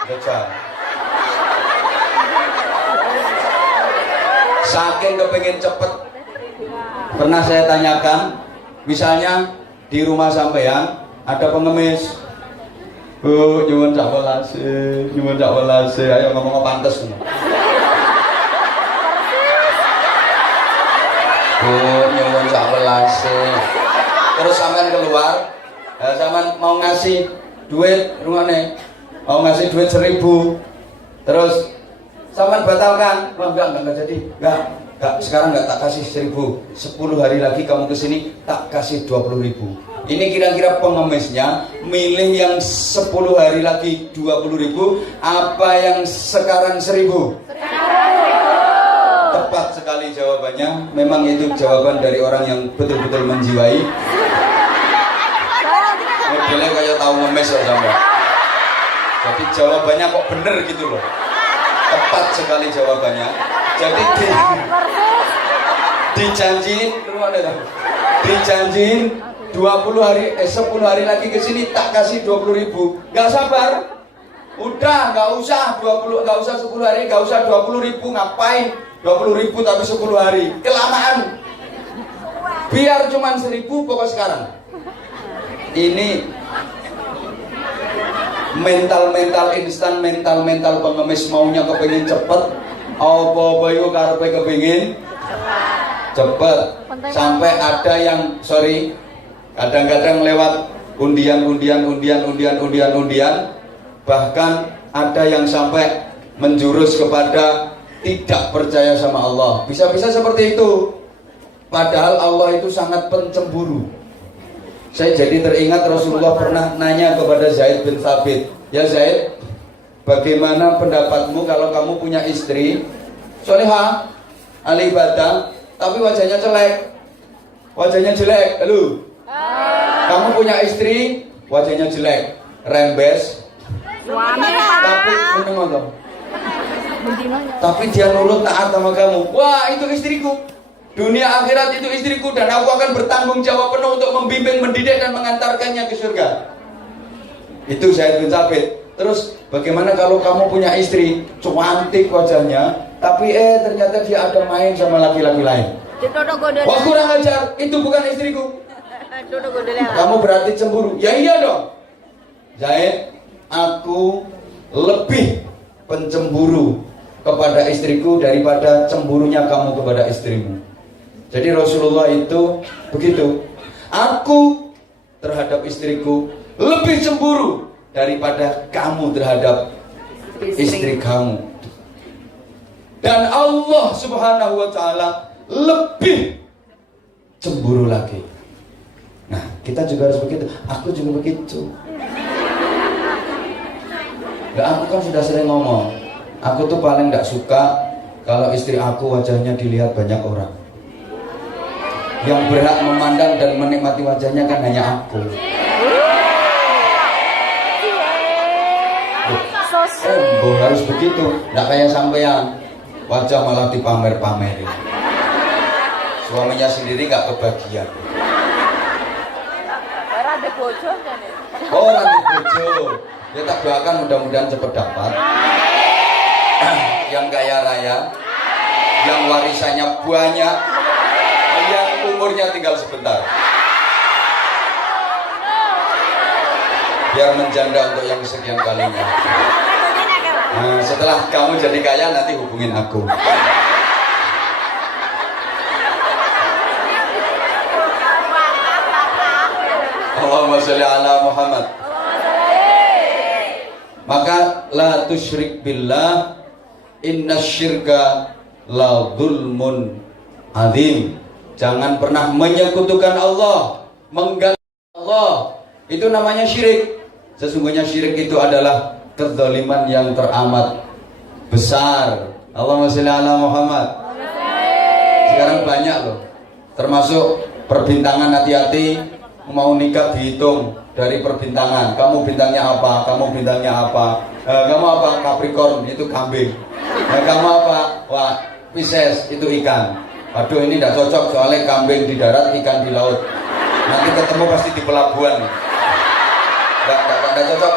Beca. Saking kepengen cepet. Pernah saya tanyakan, misalnya di rumah sampean ada pengemis. Bu, nyuwun sak welase, ayo ngomong pantes. Bu, nyuwun sak welase. Terus sampean keluar, sampean mau ngasih duit rungane. Mau ngasih duit 1.000. Terus sampean batalkan. Wah, enggak jadi. Enggak, sekarang enggak tak kasih 1.000. 10 hari lagi kamu kesini tak kasih 20.000. Ini kira-kira pengemisnya milih yang 10 hari lagi 20.000 apa yang sekarang 1.000? Tepat sekali jawabannya. Memang itu jawaban dari orang yang betul-betul menjiwai. Modelnya kayak tahu ngemis loh sampai. Jadi jawabannya kok bener gitu loh. Tepat sekali jawabannya. Jadi dijanjiin 10 hari lagi ke sini tak kasih 20.000. Gak sabar. Udah, gak usah 10 hari, gak usah 20.000. Ngapain 20.000 tapi 10 hari? Kelamaan. Biar cuman 1.000 pokok sekarang. Ini mental instan, mental pengemis maunya kepengen cepet. Apa-apa itu karepe kepengin cepet. Sampai ada yang kadang-kadang lewat undian, bahkan ada yang sampai menjurus kepada tidak percaya sama Allah. Bisa-bisa seperti itu. Padahal Allah itu sangat pencemburu. Saya jadi teringat Rasulullah pernah nanya kepada Zaid bin Thabit, ya Zaid, bagaimana pendapatmu kalau kamu punya istri solehah, ahli ibadah, tapi wajahnya jelek, halo? Kamu punya istri, wajahnya jelek, rembes, tapi dia nurut taat sama kamu. Wah, itu istriku. Dunia akhirat itu istriku dan aku akan bertanggung jawab penuh untuk membimbing, mendidik dan mengantarkannya ke surga. Itu Zaid bin Thabit. Terus bagaimana kalau kamu punya istri cantik wajahnya, tapi ternyata dia ada main sama laki-laki lain? Wah, kurang ajar, itu bukan istriku. Kamu berarti cemburu. Ya iya dong. Zaid, aku lebih pencemburu kepada istriku daripada cemburunya kamu kepada istrimu. Jadi Rasulullah itu begitu. Aku terhadap istriku lebih cemburu daripada kamu terhadap istri kamu. Dan Allah Subhanahu wa taala lebih cemburu lagi. Nah, kita juga harus begitu. Aku juga begitu. Nah, aku kan sudah sering ngomong, aku tuh paling gak suka kalau istri aku wajahnya dilihat banyak orang. Yang berhak memandang dan menikmati wajahnya kan hanya aku. Harus begitu, gak kayak sampean wajah malah dipamer-pamerin. Suaminya sendiri gak kebagian. Oh, nanti bojo. Ya tak doakan mudah-mudahan cepat dapat. Yang kaya raya, yang warisannya banyak, yang umurnya tinggal sebentar. Biar menjanda untuk yang sekian kalinya. Nah, setelah kamu jadi kaya nanti hubungin aku. Allahumma sholli ala Muhammad. Maka la tusyrik billah innasyirka la dzulmun adzim. Jangan pernah menyekutukan Allah, menggantungkan Allah. Itu namanya syirik. Sesungguhnya syirik itu adalah kezaliman yang teramat besar. Allahumma sholli ala Muhammad. Sekarang banyak loh, termasuk perbintangan, hati-hati. Mau nikah dihitung dari perbintangan. Kamu bintangnya apa? Kamu bintangnya apa? Kamu apa? Capricorn, itu kambing. Kamu apa? Wah, Pisces, itu ikan. Aduh, ini tidak cocok soalnya kambing di darat, ikan di laut. Nanti ketemu pasti di pelabuhan. Nggak cocok.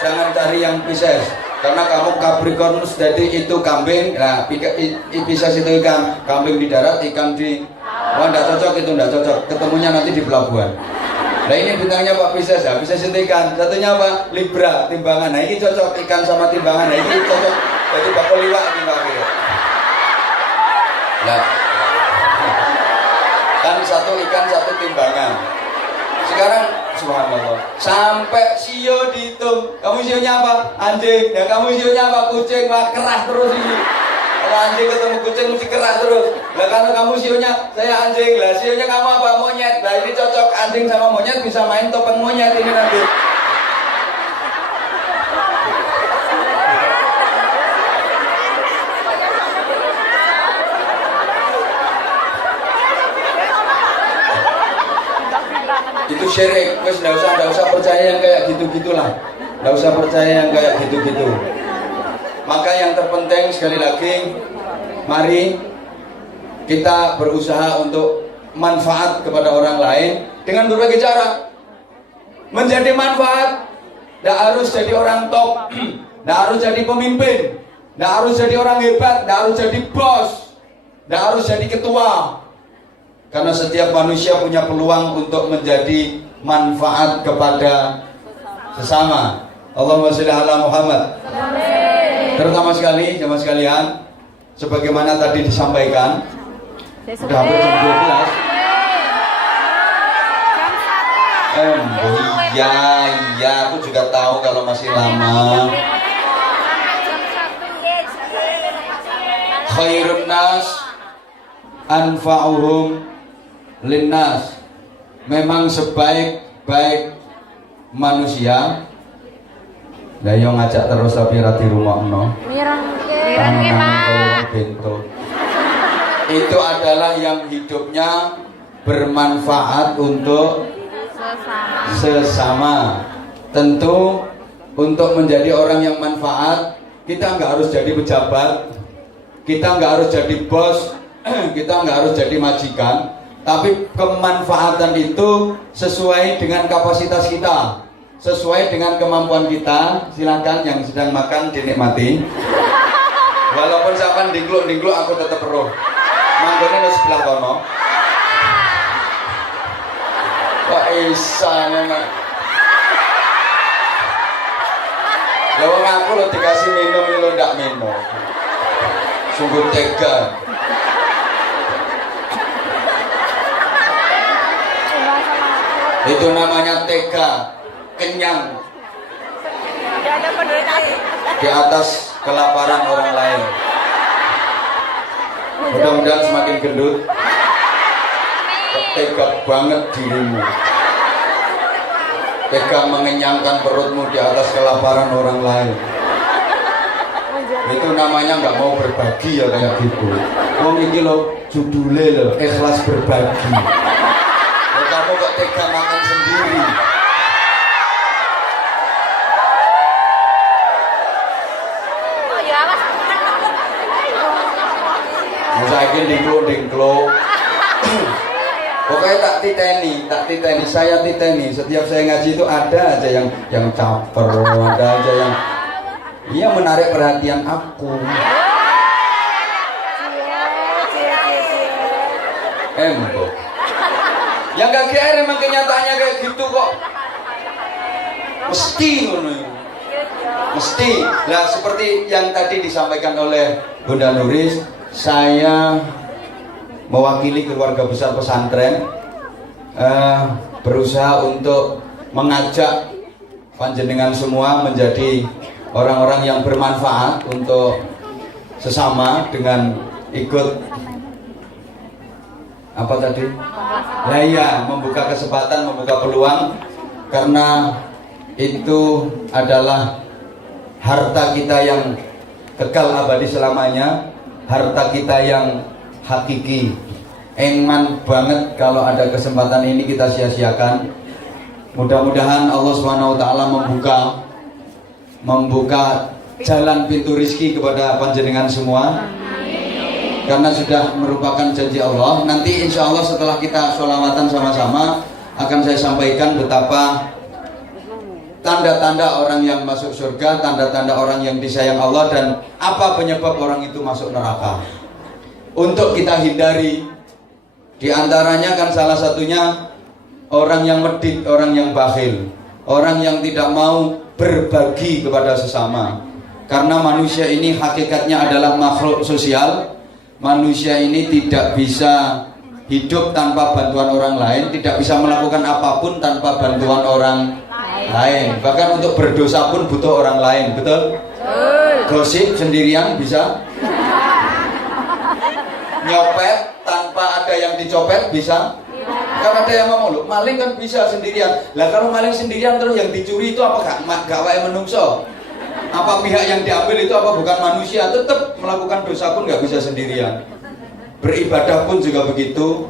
Jangan cari yang Pisces. Karena kamu Capricorn, jadi itu kambing. Nah, Pisces itu ikan. Kambing di darat, ikan di... Wah, nggak cocok itu, nggak cocok. Ketemunya nanti di pelabuhan. Nah, ini bintangnya Pak Pisces ya. Pisces itu ikan. Satunya apa? Libra, timbangan. Nah, ini cocok ikan sama timbangan. Nah, ini cocok. Jadi bakal liwak timbangan. Nah, kan satu ikan, satu timbangan. Sekarang subhanallah, sampai sio dihitung. Kamu sionya apa? Anjing. Ya kamu sionya apa? Kucing. Wah, keras terus ini. Kalau anjing ketemu kucing mesti keras terus. Lah kalau kamu sionya saya anjing. Lah sionya kamu apa? Monyet. Lah ini cocok, anjing sama monyet bisa main topeng monyet ini nanti. Itu syirik. Wes nggak usah percaya yang kayak gitu-gitulah. Nggak usah percaya yang kayak gitu-gitu. Maka yang terpenting sekali lagi, mari kita berusaha untuk manfaat kepada orang lain dengan berbagai cara. Menjadi manfaat, tidak harus jadi orang top, tidak harus jadi pemimpin, tidak harus jadi orang hebat, tidak harus jadi bos, tidak harus jadi ketua. Karena setiap manusia punya peluang untuk menjadi manfaat kepada sesama. Allahumma sholli ala Muhammad. Terutama sekali, jemaah sekalian, sebagaimana tadi disampaikan, sudah hampir jam 12. Iya, aku juga tahu kalau masih lama. Khairun nas anfa'uhum linnas. Memang sebaik-baik manusia. Lah yo ngajak terus tapi ra di rumahno. Mirengke, Pak. Itu adalah yang hidupnya bermanfaat untuk sesama. Tentu untuk menjadi orang yang manfaat, kita nggak harus jadi pejabat, kita nggak harus jadi bos, kita nggak harus jadi majikan, tapi kemanfaatan itu sesuai dengan kapasitas kita, sesuai dengan kemampuan kita. Silakan yang sedang makan dinikmati. Walaupun sampean dingkluk-dingkluk aku tetap roh. Manggone wis sebelah kono. Isa memang. Ya wong aku lo dikasih minum lo ndak minum. Sungguh tega. Itu namanya tega, kenyang di atas kelaparan orang lain. Mudah-mudahan semakin gendut. Tega banget dirimu. Tega mengenyangkan perutmu di atas kelaparan orang lain. Itu namanya nggak mau berbagi ya kayak gitu. Wong iki lo judulnya lo ikhlas berbagi. Kamu kok tega makan sendiri? Saya dingklo. Pokoknya tak titeni, saya titeni. Setiap saya ngaji itu ada aja yang caper, ada aja yang menarik perhatian aku. Embok. Yang gak GR emang kenyataannya kayak gitu kok. Mesti ngono. Mesti. Nah, seperti yang tadi disampaikan oleh Bunda Nuris, saya mewakili keluarga besar pesantren berusaha untuk mengajak panjenengan semua menjadi orang-orang yang bermanfaat untuk sesama dengan ikut apa tadi? Lah iya, membuka kesempatan, membuka peluang, karena itu adalah harta kita yang kekal abadi selamanya, harta kita yang hakiki. Eman banget kalau ada kesempatan ini kita sia-siakan. Mudah-mudahan Allah SWT membuka jalan pintu rizki kepada panjenengan semua. Karena sudah merupakan janji Allah. Nanti insya Allah setelah kita sholawatan sama-sama akan saya sampaikan betapa tanda-tanda orang yang masuk surga, tanda-tanda orang yang disayang Allah, dan apa penyebab orang itu masuk neraka. Untuk kita hindari, diantaranya kan salah satunya orang yang medit, orang yang bakhil, orang yang tidak mau berbagi kepada sesama. Karena manusia ini hakikatnya adalah makhluk sosial. Manusia ini tidak bisa hidup tanpa bantuan orang lain, tidak bisa melakukan apapun tanpa bantuan orang lain. Bahkan untuk berdosa pun butuh orang lain, betul? Gosip sendirian bisa? Nyopet tanpa ada yang dicopet bisa? Kan ada yang ngomong, loh, maling kan bisa sendirian. Lah kalau maling sendirian terus yang dicuri itu apa gak wae menungso? Apa pihak yang diambil itu apa bukan manusia? Tetap melakukan dosa pun gak bisa sendirian. Beribadah pun juga begitu.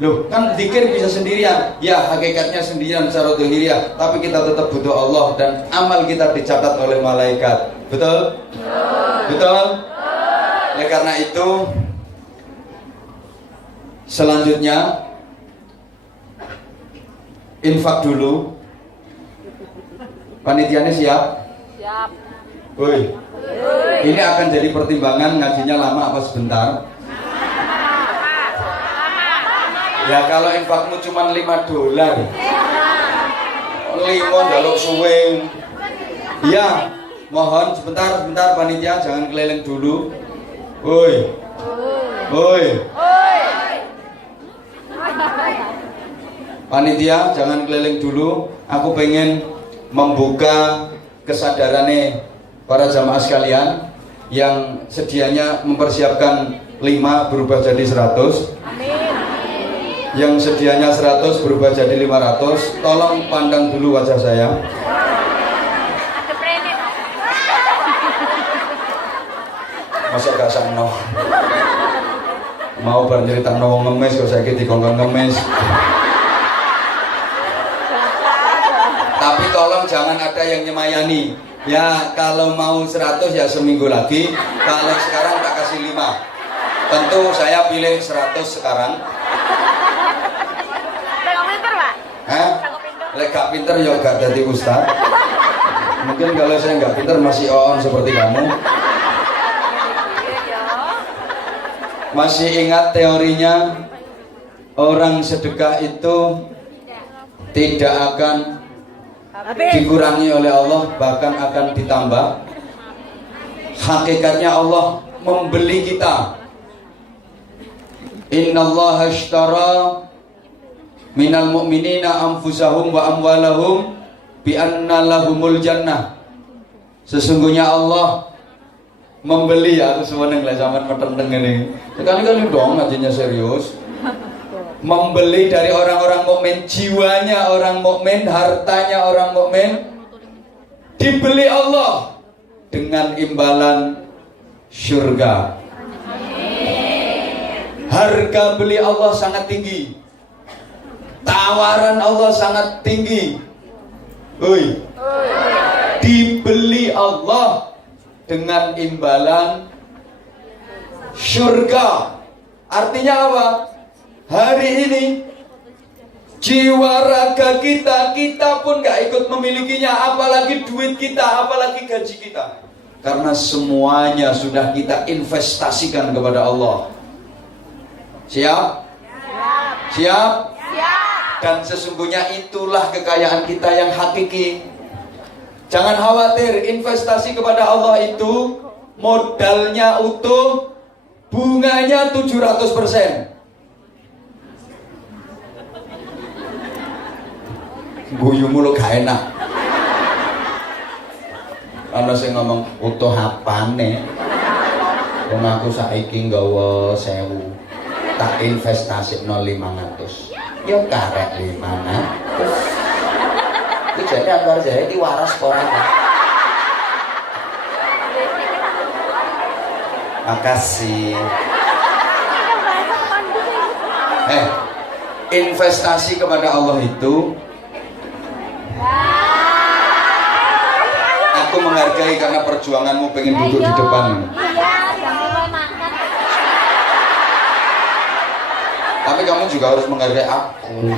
Loh, kan zikir bisa sendirian. Ya, hakikatnya sendirian secara dohiriyah, tapi kita tetap butuh Allah dan amal kita dicatat oleh malaikat. Betul? Betul? Oleh karena itu, selanjutnya infak dulu. Panitianya siap? Siap. Woi, ini akan jadi pertimbangan ngajinya lama apa sebentar? Ya kalau infakmu cuma $5, 5 jaluk suwing. Ya, mohon sebentar panitia jangan keliling dulu. Woi, woi, panitia jangan keliling dulu. Aku pengen membuka kesadarannya para jamaah sekalian yang sedianya mempersiapkan 5 berubah jadi 100. Amin. Yang sedianya 100 berubah jadi 500. Tolong pandang dulu wajah saya. Masa gak sangno. Mau bercerita no ngemis kok saya dikongkong ngemis. Tapi tolong jangan ada yang nyemayani. Ya kalau mau 100 ya seminggu lagi. Kalau sekarang tak kasih 5. Tentu saya pilih 100 sekarang. Pinter, Pak. Hah? Lek gak pinter ya gak jadi ustaz. Mungkin kalau saya gak pinter masih on seperti kamu. Masih ingat teorinya orang sedekah itu tidak akan dikurangi oleh Allah, bahkan akan ditambah. Hakikatnya Allah membeli kita. Innallaha ashtara minal mu'minina anfusahum wa amwalahum bi anna lahumul jannah. Sesungguhnya Allah membeli, aku seneng lah zaman metenteng ini. Sekali-kali dong ngajinya serius. Membeli dari orang-orang mukmin, jiwanya orang mukmin, hartanya orang mukmin dibeli Allah dengan imbalan surga. Harga beli Allah sangat tinggi. Tawaran Allah sangat tinggi. Oi. Dibeli Allah dengan imbalan surga. Artinya apa? Hari ini jiwa raga kita pun gak ikut memilikinya, apalagi duit kita, apalagi gaji kita. Karena semuanya sudah kita investasikan kepada Allah. Siap? Siap? Dan sesungguhnya itulah kekayaan kita yang hakiki. Jangan khawatir, investasi kepada Allah itu modalnya utuh, bunganya 700%. Guyu mulu gak enak. Ana sing ngomong utuh apane? Wong aku saiki nggawa 1000. Tak investasi 500. Ya karek 500. Iki jane Anwar Zahid waras ora. Makasih. Investasi kepada Allah itu aku menghargai karena perjuanganmu pengen duduk di depan. Tapi kamu juga harus menghargai aku.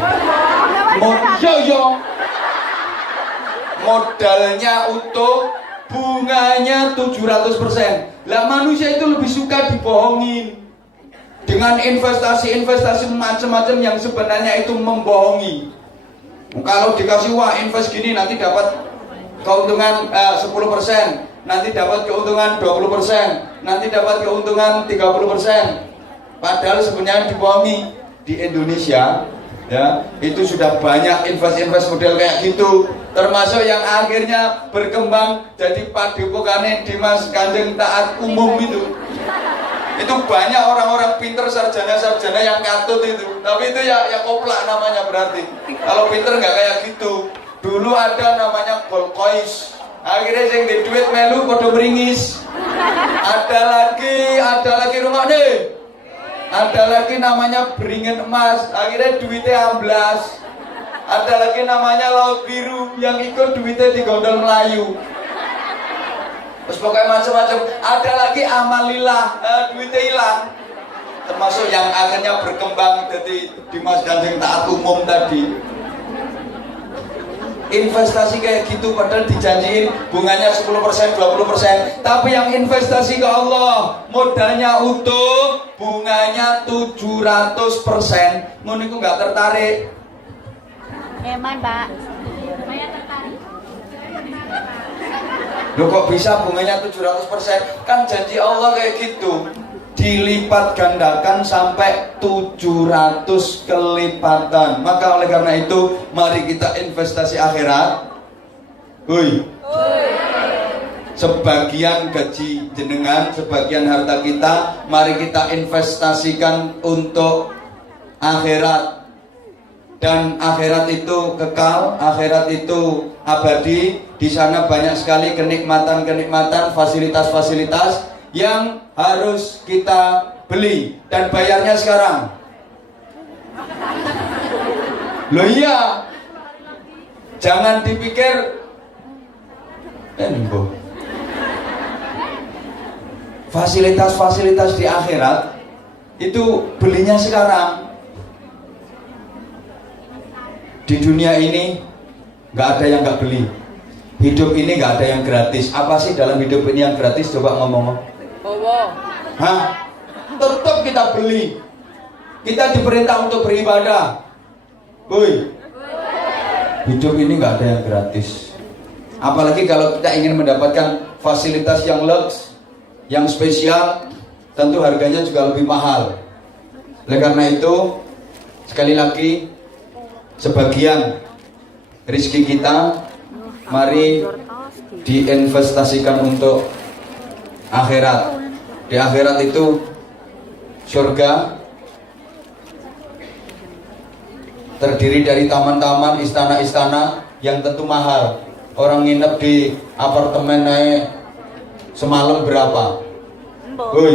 Modalnya utuh, bunganya 700%. Lah manusia itu lebih suka dibohongin dengan investasi macam-macam yang sebenarnya itu membohongi. Kalau dikasih wah invest gini nanti dapat keuntungan 10%, nanti dapat keuntungan 20%, nanti dapat keuntungan 30%. Padahal sebenarnya dibohongi. Di Indonesia ya itu sudah banyak invest model kayak gitu, termasuk yang akhirnya berkembang jadi padepokane Dimas Kanjeng Taat Umum itu banyak orang-orang pinter, sarjana yang katut itu, tapi itu ya koplak namanya. Berarti kalau pinter nggak kayak gitu. Dulu ada namanya gold coins, akhirnya yang di duit melu podo meringis. Ada lagi rumah nih. Ada lagi namanya beringin emas, akhirnya duitnya amblas. Ada lagi namanya laut biru, yang ikut duitnya di gondol Melayu. Terus pokoknya macam-macam. Ada lagi amalillah, duitnya hilang. Termasuk yang akhirnya berkembang jadi Dimas Kanjeng Taat Umum tadi. Investasi kayak gitu padahal dijanjiin bunganya 10%, 20%. Tapi yang investasi ke Allah modalnya utuh, bunganya 700%. Ngono iku enggak tertarik. Eman, Pak. Loh kok bisa bunganya 700%? Kan janji Allah kayak gitu. Dilipat gandakan sampai 700 kelipatan. Maka oleh karena itu mari kita investasi akhirat. Sebagian gaji jenengan, sebagian harta kita, mari kita investasikan untuk akhirat. Dan akhirat itu kekal, akhirat itu abadi. Di sana banyak sekali kenikmatan-kenikmatan, fasilitas-fasilitas yang harus kita beli dan bayarnya sekarang. Loh iya, jangan dipikir fasilitas-fasilitas di akhirat itu belinya sekarang. Di dunia ini nggak ada yang nggak beli. Hidup ini nggak ada yang gratis. Apa sih dalam hidup ini yang gratis? Coba ngomong. Hah? Tetap kita beli. Kita diperintah untuk beribadah. Hidup ini nggak ada yang gratis. Apalagi kalau kita ingin mendapatkan fasilitas yang lux, yang spesial, tentu harganya juga lebih mahal. Oleh karena itu, sekali lagi, sebagian rezeki kita mari diinvestasikan untuk akhirat. Di akhirat itu surga terdiri dari taman-taman, istana-istana yang tentu mahal. Orang nginep di apartemen naik semalam berapa? Woi.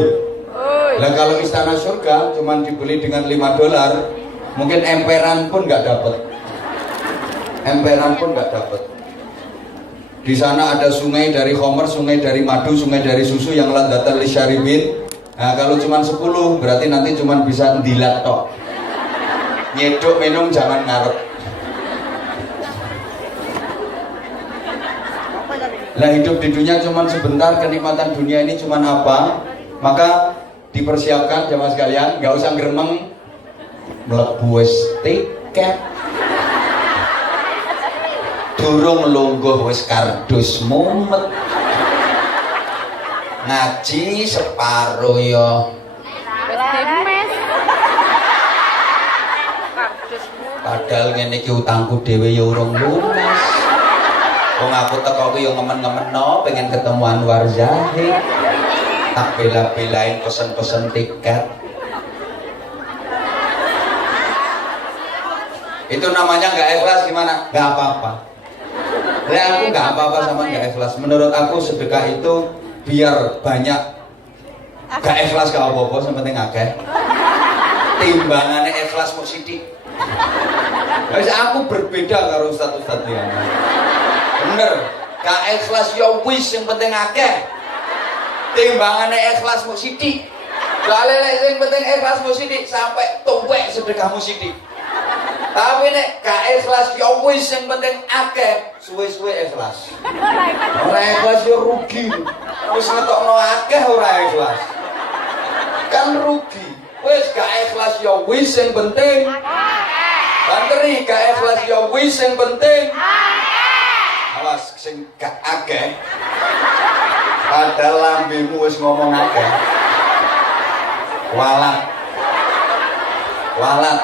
Lah kalau istana surga cuma dibeli dengan $5, mungkin emperan pun nggak dapat. Emperan pun nggak dapat. Di sana ada sungai dari khomer, sungai dari madu, sungai dari susu yang landatan lisyaribin. Nah kalau cuma 10 berarti nanti cuma bisa ndilat tok. Nyeduk minum jangan ngarep. Lah hidup di dunia cuma sebentar, kenikmatan dunia ini cuma apa? Maka dipersiapkan jamaah sekalian, nggak usah gremeng mlebu wis tiket. Durung lungguh wis kardus mumet. Ngaji separo yo. Padahal ngene iki utangku dhewe yo urung lunas. Wong aku teko ku yo ngemen-ngemeno pengen ketemu Anwar Zahid. Tak bela-belain pesen-pesen tiket. Itu namanya nggak ikhlas gimana? Nggak apa-apa. Nah, aku nggak apa-apa sama nggak ikhlas. Menurut aku sedekah itu biar banyak. Nggak ikhlas gak apa-apa, yang penting akeh. Timbangannya ikhlas mau sidik. Aku berbeda karo ustaz-ustaz yang bener. Gak ikhlas ya wis, yang penting akeh. Timbangannya ikhlas mau sidik. Soalnya yang penting ikhlas mau sidik sampai tuwek sedekahmu sidik. Tapi nek gak ikhlas ya wis, yang penting akeh, suwe-suwe ikhlas. Ora ikhlas ya rugi. Wis ngetokno akeh ora ikhlas. Kan rugi. Wis gak ikhlas ya wis, yang penting banteri gak ikhlas ya wis, yang penting awas sing gak akeh. Padahal lambemu wis ngomong akeh. Walat. Walat.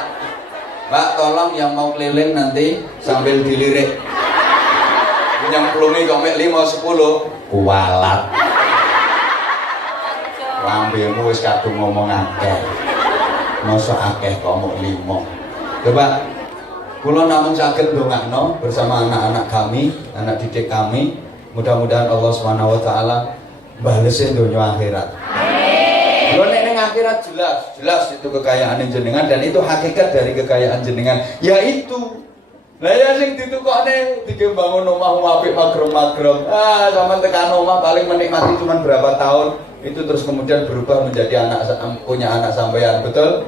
Mbak, tolong yang mau keliling nanti sambil dilirik. Nyemplungi komik 5-10. Walat. Lambemu wis kadung ngomong akeh. Mosok akeh kok mok 5. Coba kula namung saged ndongakno bersama anak-anak kami, anak didik kami. Mudah-mudahan Allah Subhanahu wa taala balese donya akhirat. Lho nek ning akhirat jelas itu kekayaan jenengan dan itu hakikat dari kekayaan jenengan, yaitu lah ya sing ditukokne digembangun omah apik magrem-magrem. Sampean tekan omah paling menikmati cuma berapa tahun, itu terus kemudian berubah menjadi punya anak sampean, betul?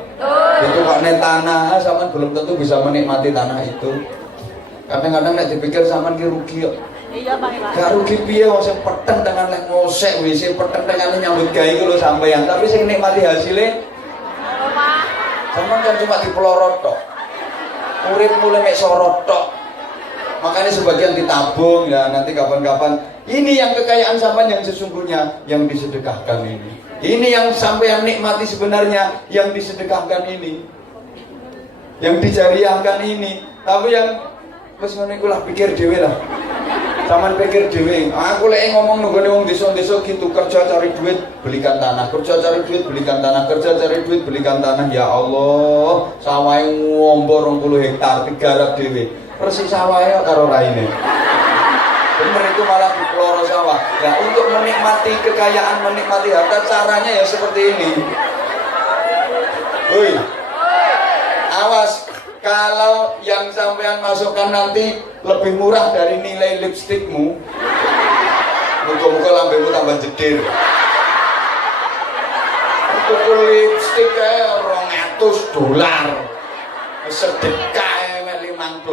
Ditukokne tanah, sampean belum tentu bisa menikmati tanah itu. Kadang-kadang nek dipikir sampean ki rugi kok. Iya, Bang. Gak rugi piye wong sing peteng dengan lek ngosek WC, peteng dengan nyambut gawe ku lho sampean, tapi sing nikmati hasilnya sampean kan cuma dipelorot tok. Urip mulai mek sorot tok. Makanya sebagian ditabung ya, nanti kapan-kapan. Ini yang kekayaan sampean yang sesungguhnya yang disedekahkan ini. Ini yang sampean nikmati sebenarnya yang disedekahkan ini. Yang dijariahkan ini. Tapi yang wis ngene iku lah pikir dhewe lah. Saman pikir dhewe, aku lek ngomong nunggone wong desa-desa gitu, kerja cari duit, belikan tanah, kerja cari duit, belikan tanah, kerja cari duit, belikan tanah. Ya Allah, sawahe ngombo 20 hektar digarap dhewe. Persis sawahe karo raine. Bener itu malah diploro sawah. Nah, untuk menikmati kekayaan, menikmati harta caranya ya seperti ini. Woi. Awas. Kalau yang sampean masukkan nanti lebih murah dari nilai lipstikmu, muka-muka lambemu tambah jedir. Tuku lipstik kayak $200, sedekah $5.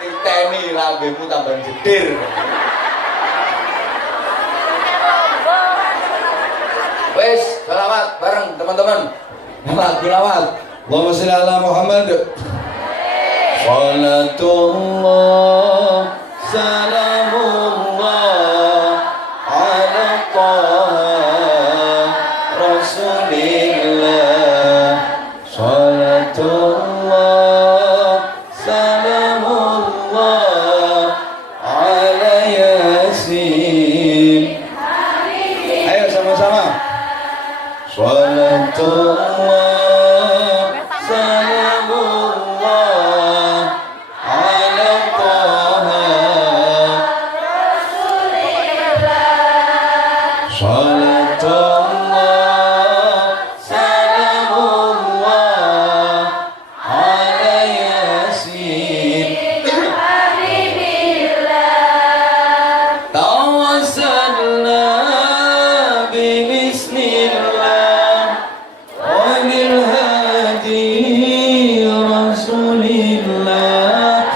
Titeni lambemu tambah jedir. Wes, selamat bareng teman-teman. Selamat. Allahumma sholli ala Muhammad. Salatullah salamullah ala Taha Rasulillah. Salatullah salamullah ala Yasin. Ayo sama-sama. Salatullah salamullah ala Taha Rasulillah. Salatullah salamullah ala Yasin. Tawassalna bismillah wa bil hadi Rasulillah.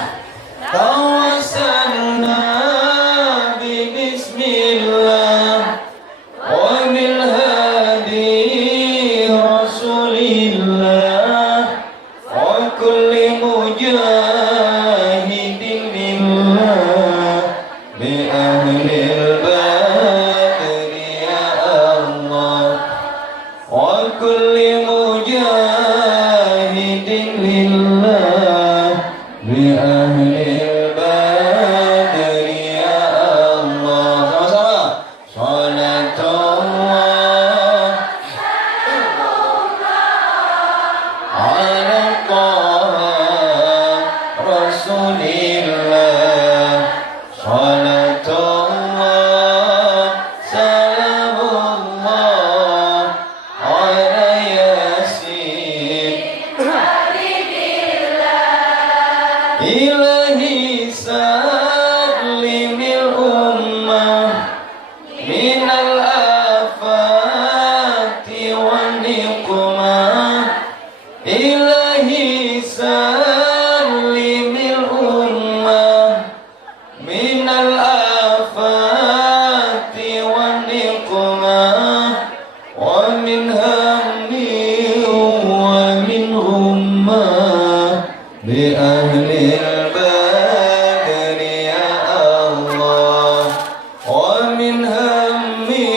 Tawassalna bismillah wa bil hadi Rasulillah wa kulli mujahidin lillah bi ahlil badri ya Allah. Wa kulli mujahidin lillah bi ahlil badri ya Allah. Sama-sama. Salatullah ala Taha Rasulillah. Salatullah salamullah ala Yasin. Ilahi sallimil ummah minal afati wan niqmah. Ilahi sallimil ummah minal afati wan niqmah wa min hammi wa min ghummah bi ahlil badri ya Allah. Wa min hammi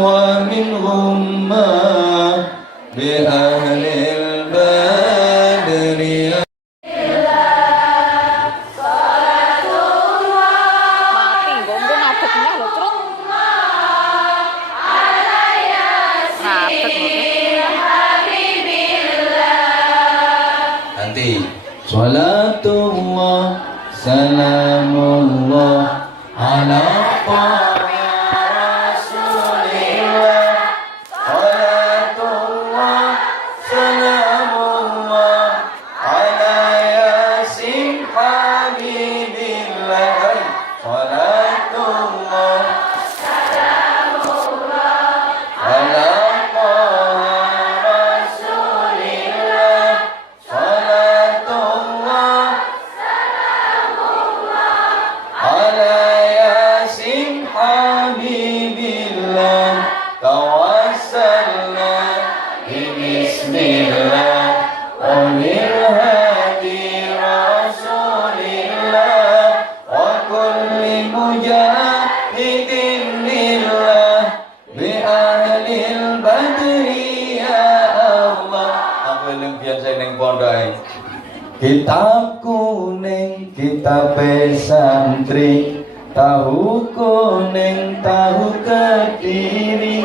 wa min ghummah bi ahlil badri ya Mati, gonggong ngapetnya lo terus. Ngapet lo. nanti. Salatullah salamullah ala Rasulillah. Salatullah salamullah ala Yasin habibillah. Salatullah ala Rasulillah. Salatullah ala Yasin habibillah. Tawassalna bismillah wa bil hadi Rasulillah wa kulli mujahidin lillah bi ahlil badri ya Allah. Aku eling biasa ning pondok. Kitab kuning, kitab santri, tahu kuning, tahu Kediri.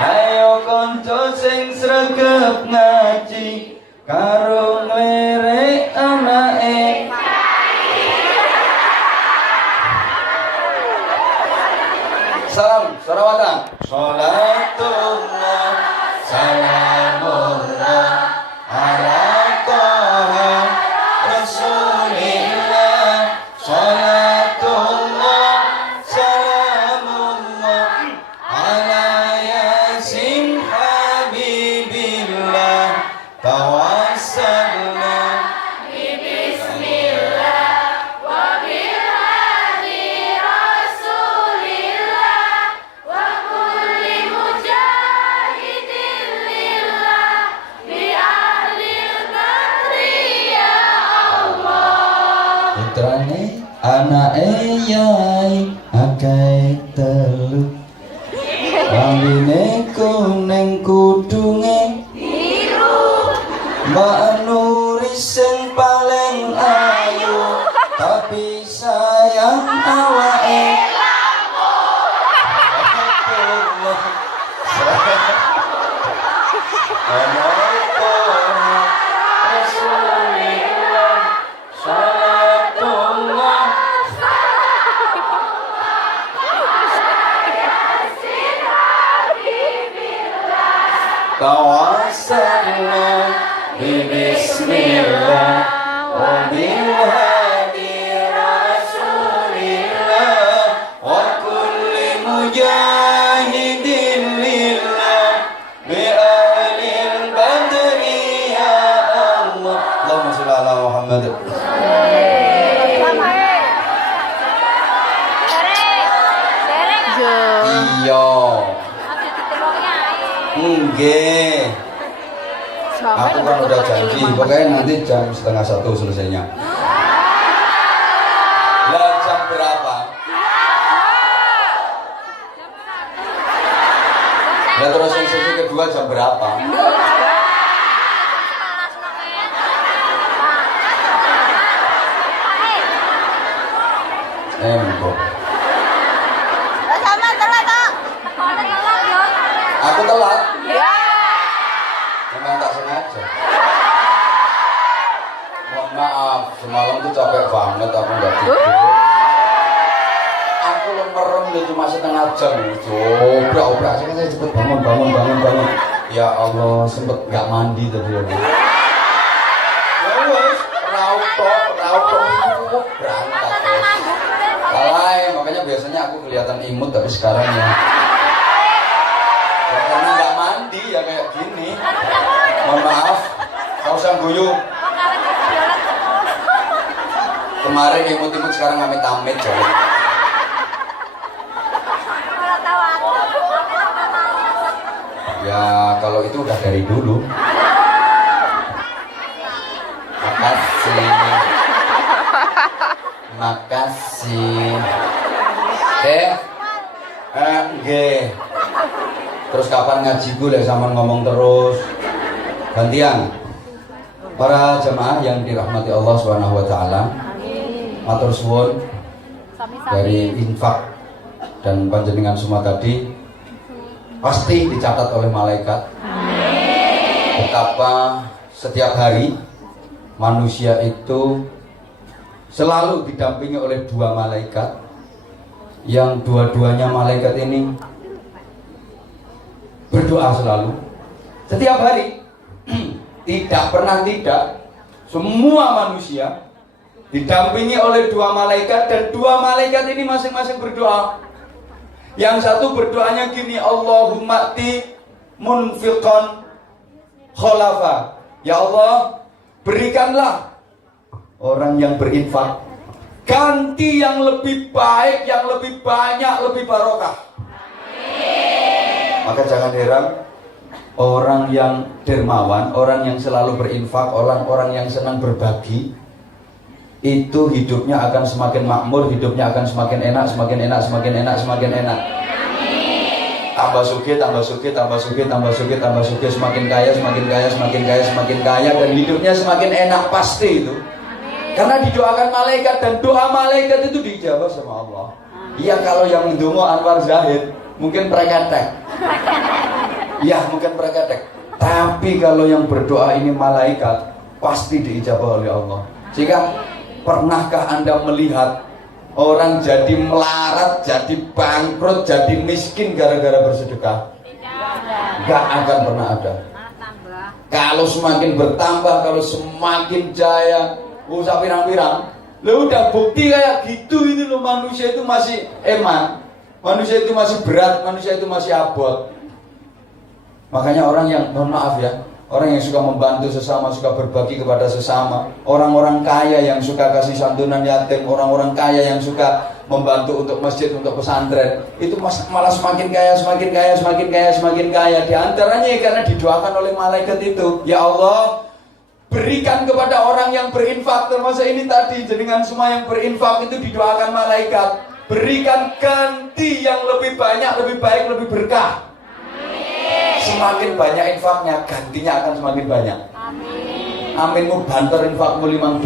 Ayo konco sing sregep ngaji, karo nglerek anake. Salam, salawatan. Salatullah, salamullah ala Taha Rasulillah. Salatullah, salamullah ala Yasin habibillah. Tawassalna putrane anake yai akeh telu rambine kuning kudunge biru Mbak Nuri sing paling ayu tapi sayang awake Tawassalna bismillah wa bil hadi rasulillah wa kulli mujahidin lillah bi ahlil badri ya Allah. Allahumma shalli ala Muhammad. Iya. Nggih. Aku kan udah janji, pokoknya nanti jam 12:30 selesainya. Lah jam berapa? Lah terus yang sesi kedua jam berapa? Mbok. Sama telat, Kak. Aku telat. Ya. Memang tak sengaja. Mohon maaf, semalam tuh capek banget aku nggak tidur. Aku merem deh cuma setengah jam. Obrak sih kan saya cepet bangun. Ya Allah, sempet nggak mandi tadi aku. Ya wes, raup berangkat. Kalai, makanya biasanya aku kelihatan imut tapi sekarang ya. Ya karena nggak mandi ya kayak gini. Mohon maaf, nggak usah guyu. Kemarin imut-imut sekarang amit-amit jadi. Ya kalau itu udah dari dulu. Makasih. Nggih. Terus kapan ngaji gue sama ngomong terus. Gantian. Para jemaah yang dirahmati Allah Subhanahu wa taala. Matur suwun dari infak dan panjenengan semua tadi pasti dicatat oleh malaikat. Betapa setiap hari manusia itu selalu didampingi oleh dua malaikat yang dua-duanya malaikat ini berdoa selalu setiap hari. Tidak pernah tidak, semua manusia didampingi oleh dua malaikat dan dua malaikat ini masing-masing berdoa. Yang satu berdoanya gini, Allahumma ti munfiqan khalafa. Ya Allah, berikanlah orang yang berinfak ganti yang lebih baik, yang lebih banyak, lebih barokah. Maka jangan heran orang yang dermawan, orang yang selalu berinfak, orang-orang yang senang berbagi, itu hidupnya akan semakin makmur, hidupnya akan semakin enak, semakin enak. Tambah sugih, semakin kaya, dan hidupnya semakin enak pasti itu. Karena didoakan malaikat dan doa malaikat itu dijawab sama Allah. Iya, kalau yang ndonga Anwar Zahid mungkin preketek. Ya, mungkin preketek. Tapi kalau yang berdoa ini malaikat pasti diijabah oleh Allah. Jika pernahkah Anda melihat orang jadi melarat, jadi bangkrut, jadi miskin gara-gara bersedekah? Gak akan pernah ada. Kalau semakin bertambah, kalau semakin jaya, usah pirang-pirang. Lo udah bukti kayak gitu itu loh, manusia itu masih eman, manusia itu masih berat, manusia itu masih abot. Makanya orang yang, mohon maaf ya, orang yang suka membantu sesama, suka berbagi kepada sesama, orang-orang kaya yang suka kasih santunan yatim, orang-orang kaya yang suka membantu untuk masjid, untuk pesantren, itu malah semakin kaya. Di antaranya karena didoakan oleh malaikat itu. Ya Allah, berikan kepada orang yang berinfak. Termasuk ini tadi, jenengan semua yang berinfak itu didoakan malaikat, berikan ganti yang lebih banyak, lebih baik, lebih berkah. Semakin banyak infaknya, gantinya akan semakin banyak. Aminmu banter infakmu $5.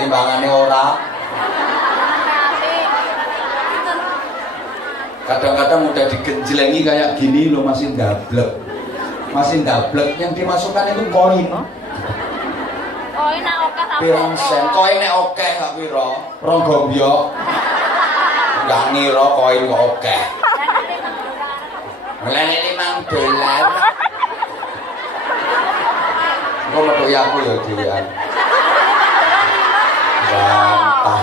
Timbangannya orang. Kadang-kadang udah digenjelengi kayak gini loh, masih ndablek. Masih ndablek, yang dimasukkan itu koin. Koin nak oke tak Pirang sen, koinnya oke gak piro? Rong gombyok. Gak ngira koin kok oke. Melene $5. Kok metu aku ya dhewean. Bantah.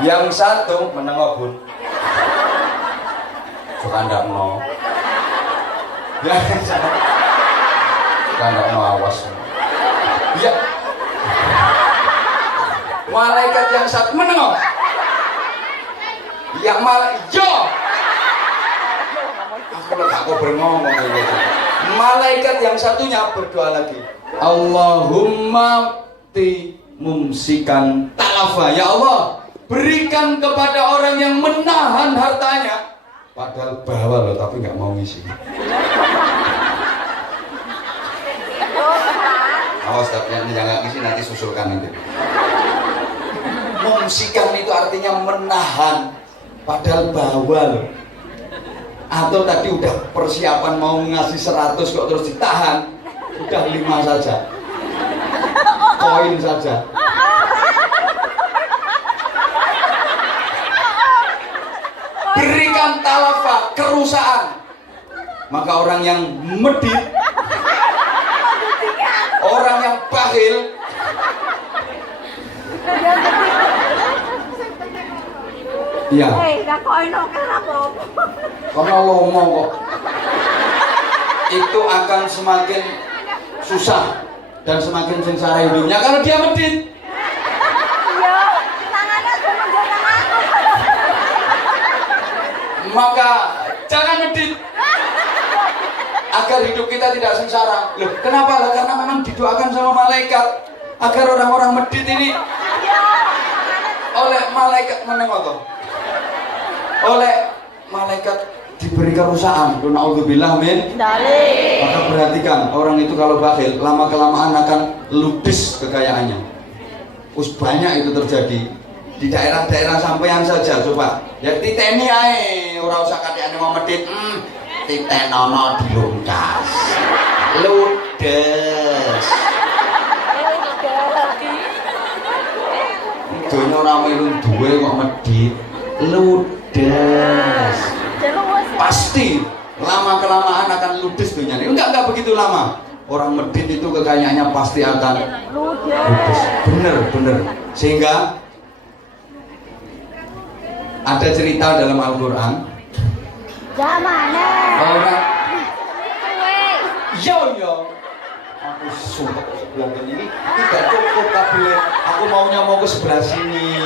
Yang satu menengok bun, suka ndak no, ya suka ndak no, awas, ya. Malaikat yang satu menengok, yang yo, aku berngomong ini. Malaikat yang satunya berdoa lagi, Allahumma mumsikan talafa, ya Allah, berikan kepada orang yang menahan hartanya, padahal bawa loh tapi nggak mau ngisi. Awas tapi yang nggak ngisi nanti susulkan itu. Mumsikan itu artinya menahan, padahal bawa loh. Atau tadi udah persiapan mau ngasih 100 kok terus ditahan, udah 5 saja, koin saja. Berikan talafa, kerusakan. Maka orang yang medit, orang yang bakhil, iya. Karena ngomong kok, itu akan semakin susah dan semakin sengsara hidupnya kalau dia medit. Maka jangan medit agar hidup kita tidak sengsara. Loh, kenapa? Lah karena memang didoakan sama malaikat agar orang-orang medit ini oleh malaikat menengok, oleh malaikat diberi kerusakan. Na'udzubillah min dzalik. Maka perhatikan, orang itu kalau bakhil lama kelamaan akan ludes kekayaannya. Banyak itu terjadi di daerah-daerah sampean saja. Coba ya titeni ae, ora usah kathane mau medit. Titenono dilungkas. Ludes. Donya ora melu duwe kok medit. Ludes. Pasti lama kelamaan akan ludes donyane. Enggak begitu lama. Orang medit itu kekayaannya pasti akan ludes. Bener. Sehingga ada cerita dalam Al-Quran. Orang yo aku sumpah sebelah ini tidak cukup kabel. Aku maunya mau ke sebelah sini.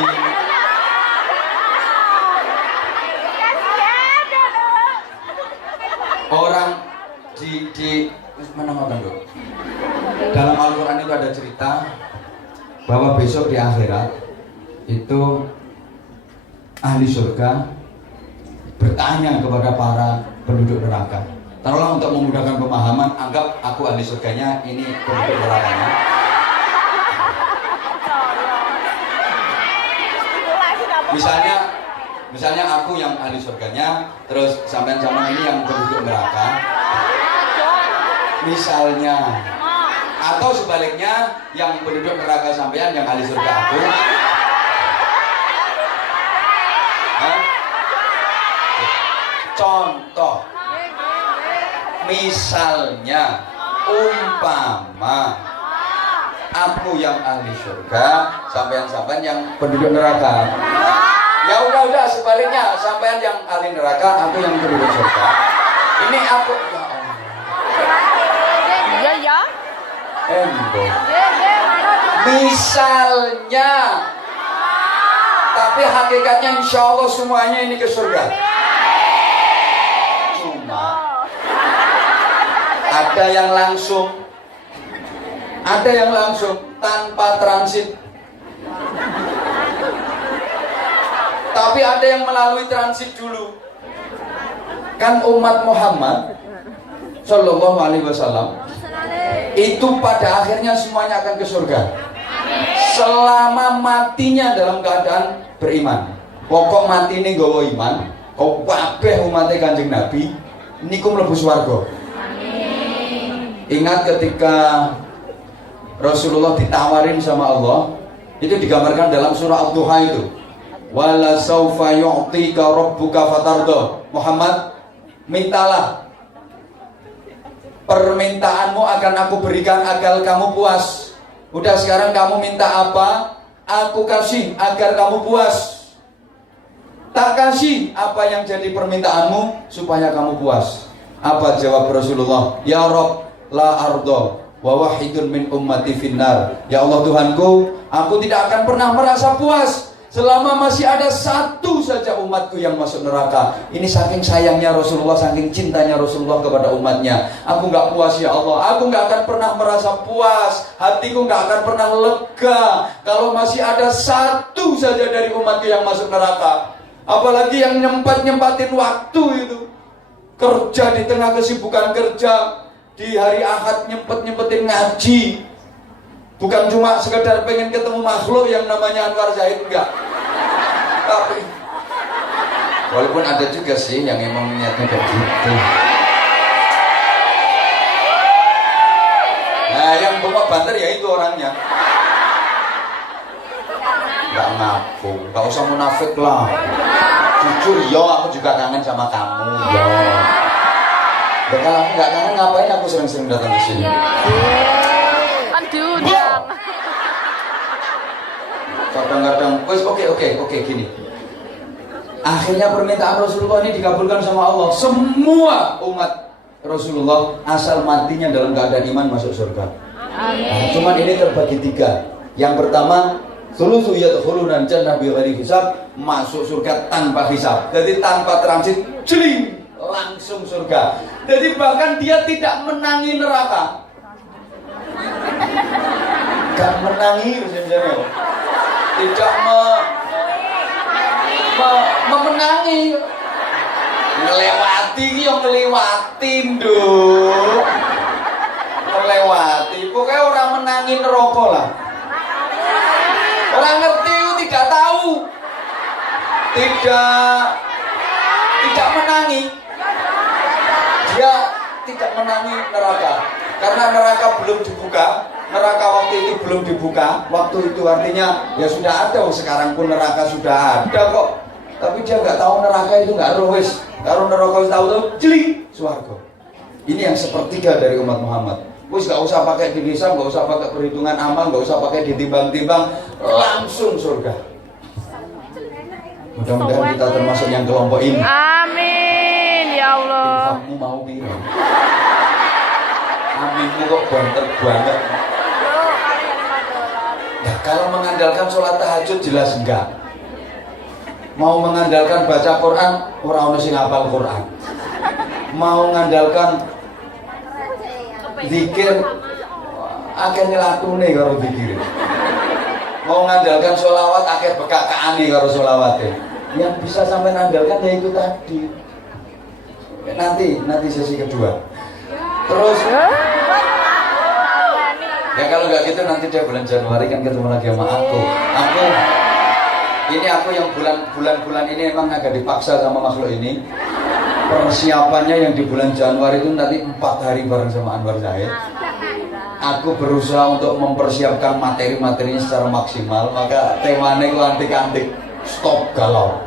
Orang di mana dulu? Dalam Al-Quran itu ada cerita bahwa besok di akhirat itu ahli surga bertanya kepada para penduduk neraka. Taruhlah untuk memudahkan pemahaman, anggap aku ahli surganya, ini penduduk nerakanya. Misalnya aku yang ahli surganya, terus sampean ini yang penduduk neraka. Misalnya, atau sebaliknya yang penduduk neraka sampean yang ahli surga aku. Contoh, misalnya umpama aku yang ahli surga, sampean yang penduduk neraka. Ya udah sebaliknya, sampean yang ahli neraka, aku yang penduduk surga. Ini aku ya Allah. Iya ya. Endo. Mana Misalnya, tapi hakikatnya insya Allah semuanya ini ke surga. Cuma ada yang langsung tanpa transit. Tapi ada yang melalui transit dulu. Kan umat Muhammad Sallallahu Alaihi Wasallam itu pada akhirnya semuanya akan ke surga. Selama matinya dalam keadaan beriman. Pokok mati ini nggawa iman. Kau kabeh umatnya Kanjeng Nabi niku mlebu swarga. Ingat ketika Rasulullah ditawarin sama Allah, itu digambarkan dalam surah Ad-Duha itu. Wala saufa yu'tika rabbuka fatardo. Muhammad, mintalah, permintaanmu akan aku berikan agar kamu puas. Udah, sekarang kamu minta apa, aku kasih agar kamu puas. Tak kasih apa yang jadi permintaanmu supaya kamu puas. Apa jawab Rasulullah? Ya Rabb, la ardo wa wahidun min ummati finnar. Ya Allah Tuhanku, aku tidak akan pernah merasa puas selama masih ada satu saja umatku yang masuk neraka. Ini saking sayangnya Rasulullah, saking cintanya Rasulullah kepada umatnya. Aku nggak puas ya Allah, aku nggak akan pernah merasa puas, hatiku nggak akan pernah lega kalau masih ada satu saja dari umatku yang masuk neraka. Apalagi yang nyempat-nyempatin waktu itu, kerja di tengah kesibukan kerja, di hari Ahad nyempet-nyempetin ngaji. Bukan cuma sekedar pengen ketemu makhluk yang namanya Anwar Zahid, enggak. Tapi walaupun ada juga sih yang emang niatnya kayak gitu. Nah, yang bawa banter ya itu orangnya. Enggak ngaku, enggak usah munafik lah. Jujur, yo aku juga kangen sama kamu, yo. Dan kalau aku enggak kangen, ngapain aku sering-sering datang ke sini? kan diundang. Kadang-kadang, oke gini. Akhirnya permintaan Rasulullah ini dikabulkan sama Allah. Semua umat Rasulullah asal matinya dalam keadaan iman masuk surga. Nah, cuman ini terbagi tiga. Yang pertama, sulusu yadkhuluna jannah bighairi hisab, masuk surga tanpa hisab. Jadi tanpa transit, jeling langsung surga. Jadi bahkan dia tidak menangi neraka. Gak menangi misalnya. Tidak memenangi, ngelewati yang ngelewatin dong, melewati. Pokoknya orang menangi neraka lah. Orang ngerti, tidak tahu, tidak menangi. Dia tidak menangi neraka karena neraka belum dibuka. Neraka waktu itu belum dibuka. Waktu itu artinya ya sudah ada. Sekarang pun neraka sudah ada kok. Tapi dia nggak tahu neraka itu nggak rohis. Kalau neraka tahu tuh jeling swarga. Ini yang sepertiga dari umat Muhammad. Wis nggak usah pakai dihisab, nggak usah pakai perhitungan amal, nggak usah pakai ditimbang-timbang, langsung surga. Mudah-mudahan kita termasuk yang kelompok ini. Amin ya Allah. Kamu mau bilang? Aminmu kok banter banget. Nah, kalau mengandalkan sholat tahajud jelas enggak. Mau mengandalkan baca Quran, orang sing hafal Quran. Mau mengandalkan zikir, akhirnya latune karo zikir. Mau mengandalkan sholawat, akhir bekakaane karo sholawate. Yang bisa sampai mengandalkan ya itu tadi. Nanti sesi kedua. Terus ya kalau nggak gitu nanti dia bulan Januari kan ketemu lagi sama aku yang bulan ini emang agak dipaksa sama makhluk ini. Persiapannya yang di bulan Januari itu nanti 4 hari bareng sama Anwar Zahid. Aku berusaha untuk mempersiapkan materi-materinya secara maksimal. Maka temanya itu antik-antik, stop galau.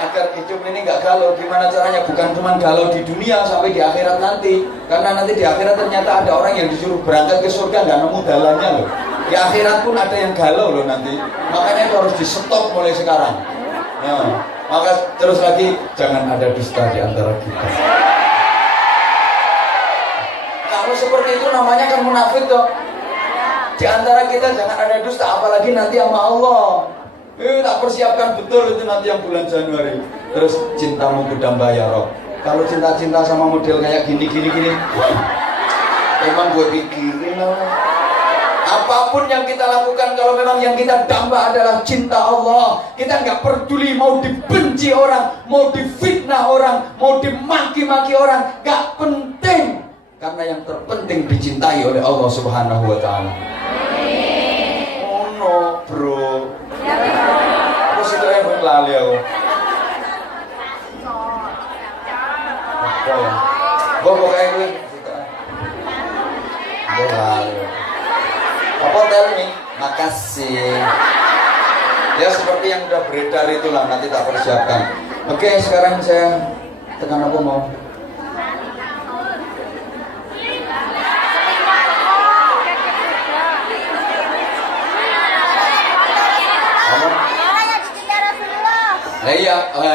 Agar hidup ini nggak galau, gimana caranya? Bukan cuma galau di dunia, sampai di akhirat nanti. Karena nanti di akhirat ternyata ada orang yang disuruh berangkat ke surga nggak nemu dalannya loh. Di akhirat pun ada yang galau loh nanti. Makanya itu harus di stop mulai sekarang. Ya. Maka terus lagi jangan ada dusta di antara kita. Kalau seperti itu namanya kan munafik toh. Di antara kita jangan ada dusta, apalagi nanti sama Allah. Tak persiapkan betul itu nanti yang bulan Januari. Terus cintamu berdamba ya Rob. Kalau cinta-cinta sama model kayak gini, emang gue pikirin lah. Apapun yang kita lakukan, kalau memang yang kita damba adalah cinta Allah, kita nggak peduli mau dibenci orang, mau difitnah orang, mau dimaki-maki orang, nggak penting. Karena yang terpenting dicintai oleh Allah Subhanahu Wa Taala. Oh no bro, aku sudah yang lali aku. Gue kayak gue. Gue lali. Apa tell me? Makasih. Ya seperti yang udah beredar itulah, nanti tak persiapkan. Oke, sekarang saya tekan apa mau?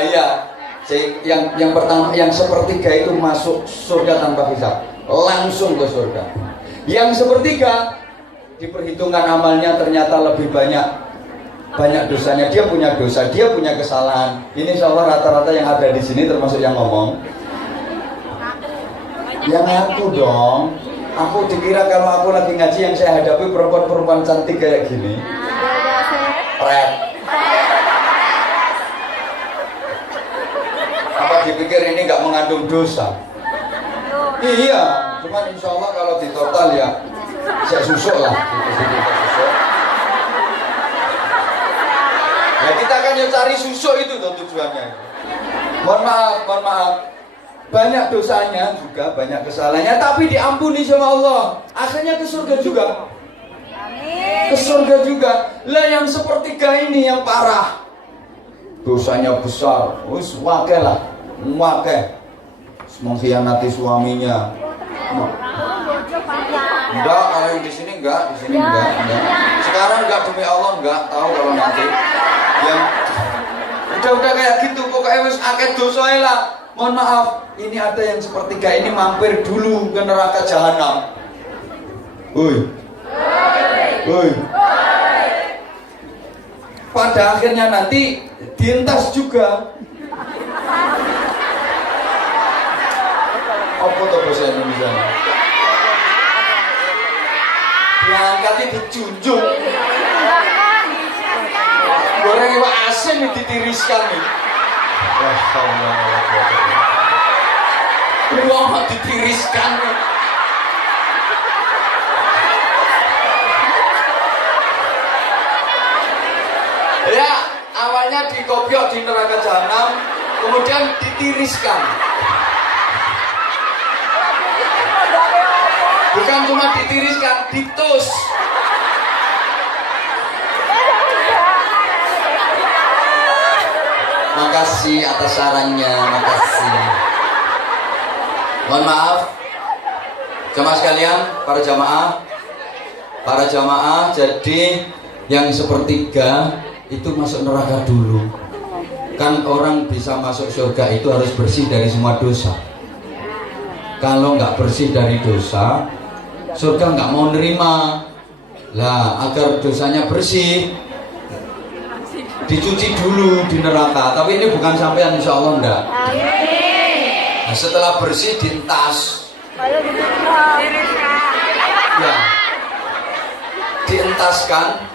Iya. Yang pertama, yang sepertiga itu masuk surga tanpa hisab, langsung ke surga. Yang sepertiga diperhitungkan amalnya, ternyata lebih banyak dosanya. Dia punya dosa, dia punya kesalahan. Ini insya Allah rata-rata yang ada di sini termasuk yang ngomong. Yang aku dong. Aku dikira kalau aku lagi ngaji yang saya hadapi perempuan-perempuan cantik kayak gini. Pret. Apa dipikir ini nggak mengandung dosa? Iya, cuman insya Allah kalau di total ya saya susuk lah. Ya kita kan ya cari susuk itu tuh tujuannya. Mohon maaf. Banyak dosanya juga, banyak kesalahannya, tapi diampuni sama Allah. Akhirnya ke surga juga. Ke surga juga. Lah yang sepertiga ini yang parah. Dosanya besar, wis wakil lah, mengkhianati suaminya. Enggak, kalau yang di sini enggak. Sekarang enggak, demi Allah enggak, tahu kalau nanti. Yang udah kayak gitu, pokoknya wis akeh dosae lah. Mohon maaf, ini ada yang sepertiga ini mampir dulu ke neraka jahanam. Woi. Pada akhirnya nanti dientas juga. Apa tuh bahasa Indonesia? Diangkatnya dijunjung. Goreng iwak asin ditiriskan nih. Wah, ditiriskan nih. Ya, awalnya dikopiok di neraka jahanam, kemudian ditiriskan. Bukan cuma ditiriskan, ditus. Makasih atas sarannya, makasih. Mohon maaf, jamaah sekalian, para jamaah, jadi yang sepertiga itu masuk neraka dulu. Kan orang bisa masuk surga itu harus bersih dari semua dosa. Kalau nggak bersih dari dosa, surga nggak mau nerima. Lah, agar dosanya bersih, dicuci dulu di neraka. Tapi ini bukan sampean, insya Allah enggak. Nah, setelah bersih dientas. Ya, dientaskan.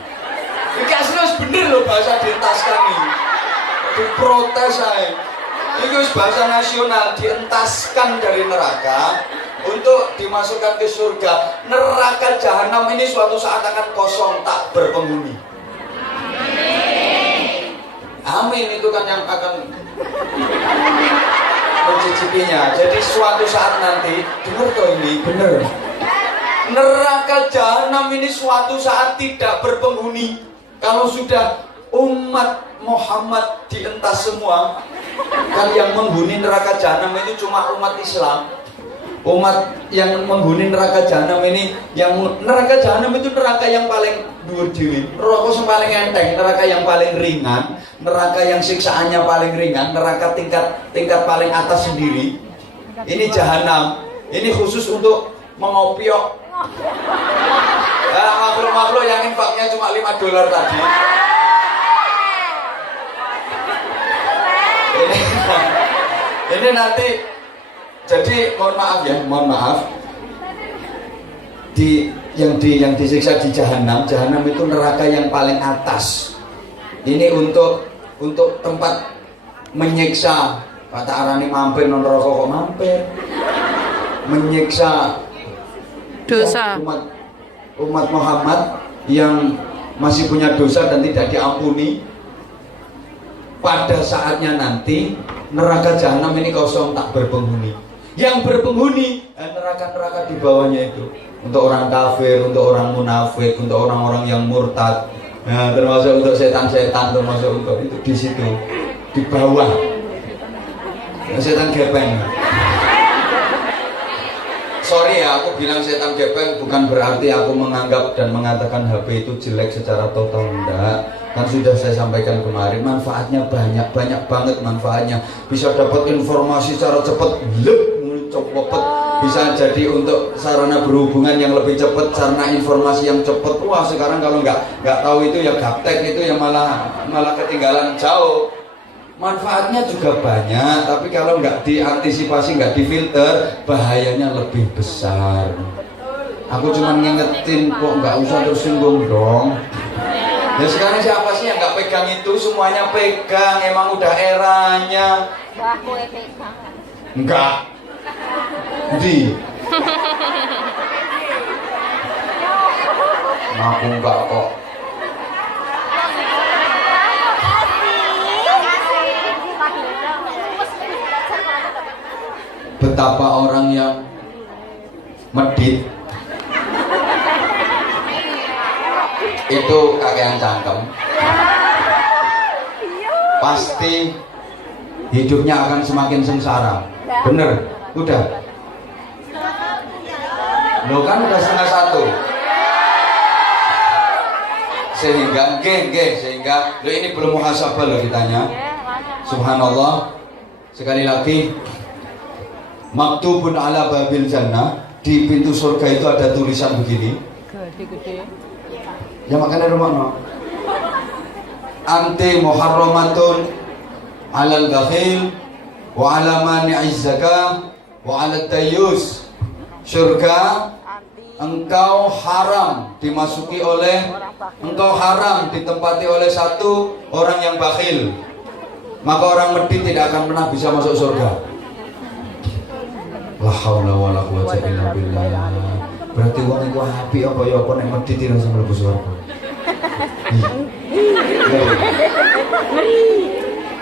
Ini aslinya bener loh bahasa dientaskan ini. Diprotes saya. Ini bahasa nasional, dientaskan dari neraka untuk dimasukkan ke surga. Neraka jahanam ini suatu saat akan kosong, tak berpenghuni. Amin, itu kan yang akan mencicipinya. Jadi suatu saat nanti, dengar toh ini, bener. Neraka jahanam ini suatu saat tidak berpenghuni. Kalau sudah umat Muhammad dientas semua, kan yang menghuni neraka jahanam itu cuma umat Islam. umat yang menghuni neraka jahanam ini, yang neraka jahanam itu neraka yang paling dhuwur dhewe, neraka yang paling enteng, neraka yang paling ringan, neraka yang siksaannya paling ringan, neraka tingkat paling atas sendiri. Ini jahanam. Ini khusus untuk mengopiok makhluk-makhluk yang infaknya cuma $5 tadi. Ini nanti, jadi mohon maaf yang disiksa di jahanam itu neraka yang paling atas. Ini untuk tempat menyiksa. Kata arani mampir non neraka kok mampir, menyiksa Dosa. umat Muhammad yang masih punya dosa dan tidak diampuni. Pada saatnya nanti neraka jahanam ini kosong, tak berpenghuni. Yang berpenghuni neraka-neraka di bawahnya itu untuk orang kafir, untuk orang munafik, untuk orang-orang yang murtad, termasuk untuk setan-setan, termasuk untuk itu di situ di bawah. Setan gepeng. Sorry ya, aku bilang setan gepeng bukan berarti aku menganggap dan mengatakan HP itu jelek secara total, enggak. Kan sudah saya sampaikan kemarin, manfaatnya banyak banget manfaatnya. Bisa dapat informasi secara cepat, cepet. Bisa jadi untuk sarana berhubungan yang lebih cepat, sarana informasi yang cepat. Wah, sekarang kalau nggak tahu itu ya gaptek, itu ya malah ketinggalan jauh. Manfaatnya juga banyak, tapi kalau nggak diantisipasi, nggak difilter, bahayanya lebih besar. Aku cuma ngingetin kok, nggak usah tersinggung dong. Ya sekarang siapa sih yang nggak pegang itu? Semuanya pegang, emang udah eranya. Enggak. Di. Aku enggak kok. Betapa orang yang medit itu kakean cangkem, pasti hidupnya akan semakin sengsara. Bener, udah. Lo kan udah 1/2. Sehingga lo ini belum muhasabah lo ditanya. Subhanallah. Sekali lagi, maktubun ala babil jannah, di pintu surga itu ada tulisan begini. Ya makanya rumah no. Anti muharramatun alal bakhil wa ala mani'iz zakah wa ala tayyus. Surga engkau haram dimasuki oleh, engkau haram ditempati oleh satu orang yang bakhil. Maka orang medit tidak akan pernah bisa masuk surga. La haula wala quwwata illa billah. Berarti wong iku apik apa ya apa nek medit ora iso mlebu surga.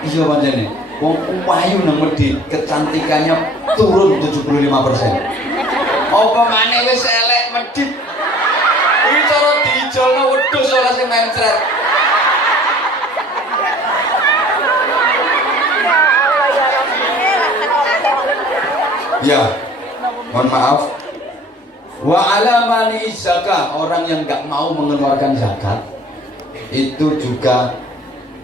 Iya pancene. Wong payu nang medit kecantikannya turun 75%. Apa maneh wis elek medit. Iki cara diijolno wedhus ora sing mencret. Ya, mohon maaf. Wa alamani zakah, orang yang nggak mau mengeluarkan zakat itu juga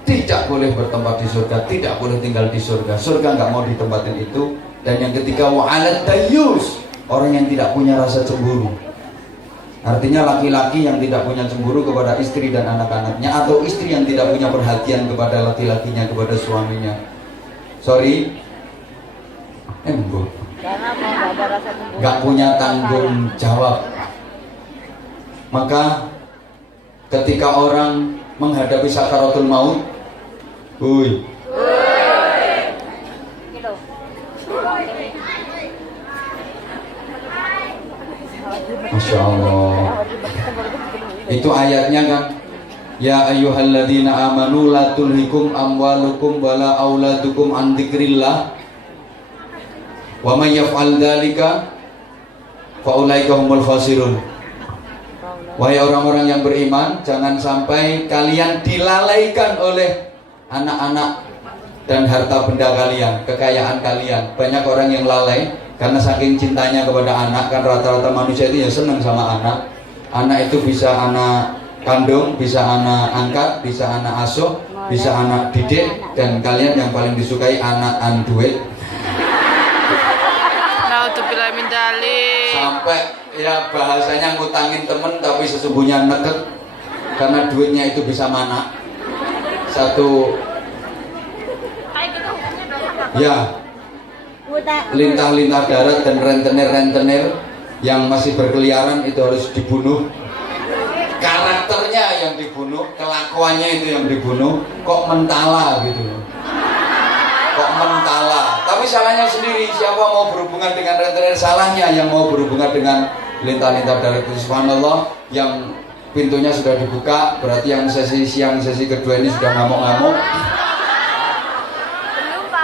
tidak boleh bertempat di surga, tidak boleh tinggal di surga. Surga nggak mau ditempatin itu. Dan yang ketiga, wa alat tayyus, orang yang tidak punya rasa cemburu. Artinya laki-laki yang tidak punya cemburu kepada istri dan anak-anaknya, atau istri yang tidak punya perhatian kepada laki-lakinya, kepada suaminya. Sorry, nggak punya tanggung jawab. Maka ketika orang menghadapi sakaratul maut, Masya Allah, itu ayatnya kan, ya ayyuhalladzina amanu la tulhikum amwalukum wala auladukum an dzikrillah wa may yaf'al dzalika fa ulaika humul khasirun. Wahai orang-orang yang beriman, jangan sampai kalian dilalaikan oleh anak-anak dan harta benda kalian, kekayaan kalian. Banyak orang yang lalai Karena saking cintanya kepada anak, kan rata-rata manusia itu ya senang sama anak. Anak itu bisa anak kandung, bisa anak angkat, bisa anak asuh, bisa anak didik, dan kalian yang paling disukai anak anduit. Naudzubillah min dzalik. Sampai ya bahasanya ngutangin temen tapi sesungguhnya neket, karena duitnya itu bisa mana. Satu ya lintah-lintah darat dan rentenir-rentenir yang masih berkeliaran itu harus dibunuh. Karakternya yang dibunuh, kelakuannya itu yang dibunuh. Kok mentala gitu loh. Kok mentala. Tapi salahnya sendiri. Siapa mau berhubungan dengan rentenir, salahnya yang mau berhubungan dengan lintah-lintah darat itu. Subhanallah, yang pintunya sudah dibuka, berarti yang sesi siang, sesi kedua ini sudah ngamuk-ngamuk.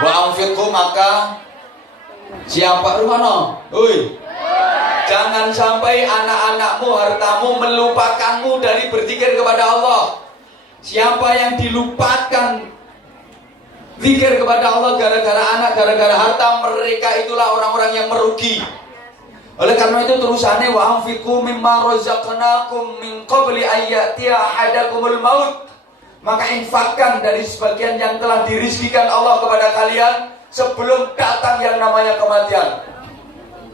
Wa anfiqu, maka siapa rumano? Oi. Jangan sampai anak-anakmu, hartamu melupakanmu dari berzikir kepada Allah. Siapa yang dilupakan zikir kepada Allah gara-gara anak, gara-gara harta, mereka itulah orang-orang yang merugi. Oleh karena itu terusannya wa anfiqu mimma razaqnakum min qabli ayyatiya ahadakumul maut. Maka infakkan dari sebagian yang telah dirizkikan Allah kepada kalian sebelum datang yang namanya kematian.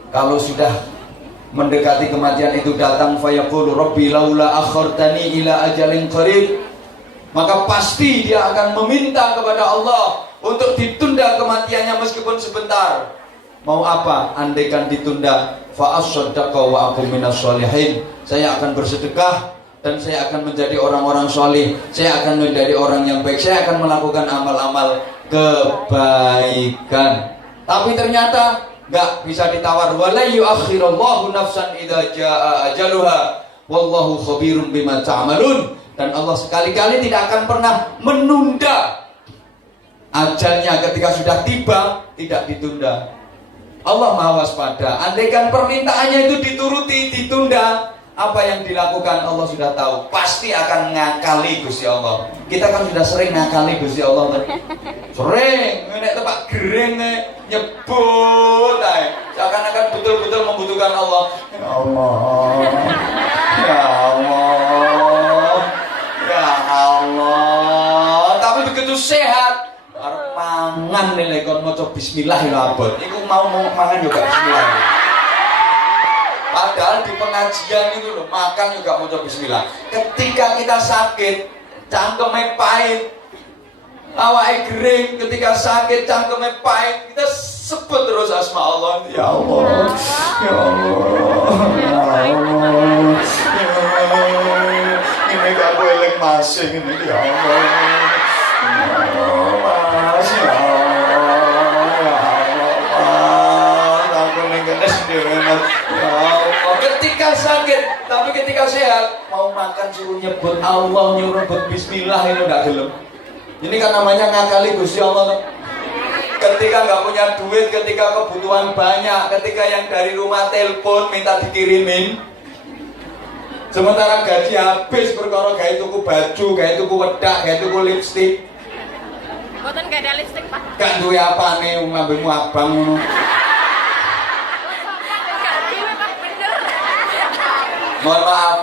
Kalau sudah mendekati kematian itu datang, fayaqulu rabbi laula akhartani ila ajalin qarib, maka pasti dia akan meminta kepada Allah untuk ditunda kematiannya meskipun sebentar. Mau apa? Andaikan ditunda, fa asaddaqa wa akum minas sholihin, saya akan bersedekah dan saya akan menjadi orang-orang soleh, saya akan menjadi orang yang baik, saya akan melakukan amal-amal kebaikan. Tapi ternyata nggak bisa ditawar. Wala yuakhirullahu nafsan idza jaa ajaluha wallahu khabirum bima ta'malun. Dan Allah sekali-kali tidak akan pernah menunda ajalnya. Ketika sudah tiba, tidak ditunda. Allah Maha Waspada. Andaikan permintaannya itu dituruti, ditunda, apa yang dilakukan Allah sudah tahu. Pasti akan ngakali Gusti Allah. Kita kan sudah sering ngakali Gusti Allah kan? Sering nek tempat gereng nyebut ae. Seakan-akan betul-betul membutuhkan Allah. Ya Allah. Ya Allah. Ya Allah. Tapi begitu sehat, arep mangan nek kon maca bismillah ya abot. Iku mau mangan juga bismillah. Padahal di pengajian itu loh, makan juga mau bismillah. Ketika kita sakit, cangkeme pahit, awake gering, ketika sakit cangkeme pahit, kita sebut terus asma Allah. Ya Allah, ya Allah, ya Allah, ya Allah. Ini gak boleh masing ini, ya Allah, ya Allah, Mas, ya Allah, ya Allah, aku nenggenes dhewe, Mas. Ya Allah, ketika sakit, tapi ketika sehat, mau makan suruh nyebut Allah, nyuruh nyebut bismillah, itu enggak gelem. Ini kan namanya ngakali Gusti Allah. Ketika nggak punya duit, ketika kebutuhan banyak, ketika yang dari rumah telepon minta dikirimin, sementara gaji habis perkara gawe tuku baju, gawe tuku wedak, gawe tuku lipstik. Mboten gak ada lipstik, Pak. Gak duwe apane ngambemu abang ngono. Mohon maaf,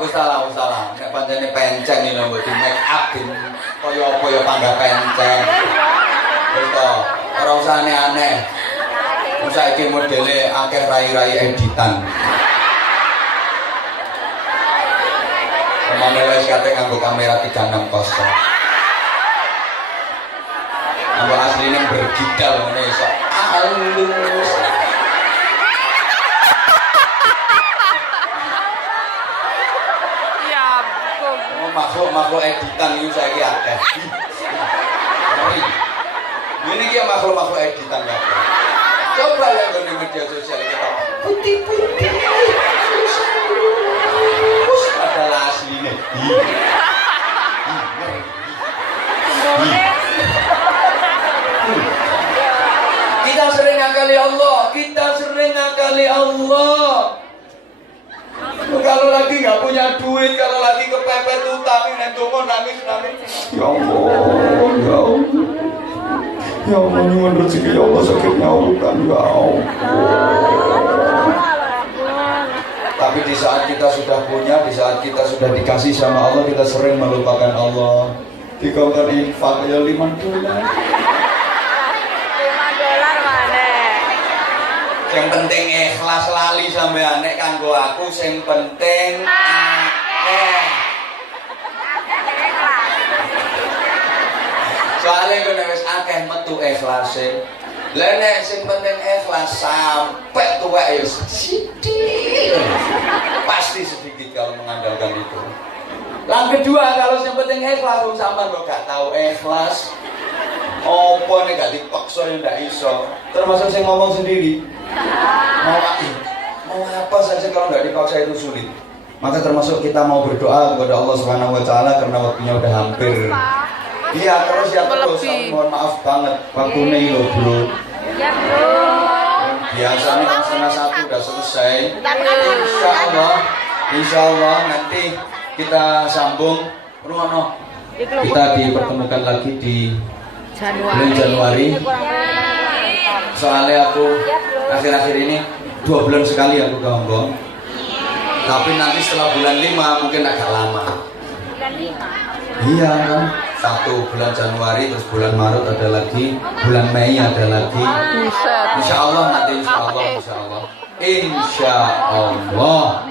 salah. Nek pancene penceng iki lho mbok di make up din kaya apa ya pangga penceng. Wis to, ora usah aneh-aneh. Saiki modele akeh rai-rai editan. Pemane wis kate nganggo kamera 360. Ambek asline bergidal ngene iso halus. Makhluk editan itu saya kira akeh. Ini dia makhluk editan ya. Coba lihat di media sosial kita. Putih-putih. Adalah aslinya. Kita sering ngakali Allah. Kalau lagi nggak punya duit, kalau lagi kepepet utang, nangis. Ya Allah, ya Allah. Ya Allah, nyuwun rezeki ya Allah, sakitnya urutan ya Allah. Tapi di saat kita sudah punya, di saat kita sudah dikasih sama Allah, kita sering melupakan Allah. Dikongkon infak ya $5. $5 mana? Yang penting ikhlas lali sampean nek kanggo aku sing penting soalnya gue nek wis akeh metu ikhlase. Lah nek sing penting ikhlas sampai tuwek ya sedikit. Pasti sedikit kalau mengandalkan itu. Yang kedua, kalau yang penting ikhlas, wong sampean kok gak tahu ikhlas. Apa nek gak dipaksa ya ndak iso. Termasuk saya ngomong sendiri. Mau apa saja kalau nggak dipaksa itu sulit. Maka termasuk kita mau berdoa kepada Allah Subhanahu Wa Taala karena waktunya udah hampir. Iya terus ya terus. Mohon maaf banget waktunya ini loh bro. Ya bro. Biasanya kan setengah 1 udah selesai. Insya Allah nanti kita sambung. Rumono. Kita dipertemukan lagi di bulan Januari. Soalnya aku akhir-akhir ini 2 bulan sekali aku ke Hongkong. Tapi nanti setelah bulan 5 mungkin agak lama. Bulan 5? Iya kan, 1 bulan Januari, terus bulan Maret ada lagi, bulan Mei ada lagi. Insya Allah nanti insya Allah. Insya Allah.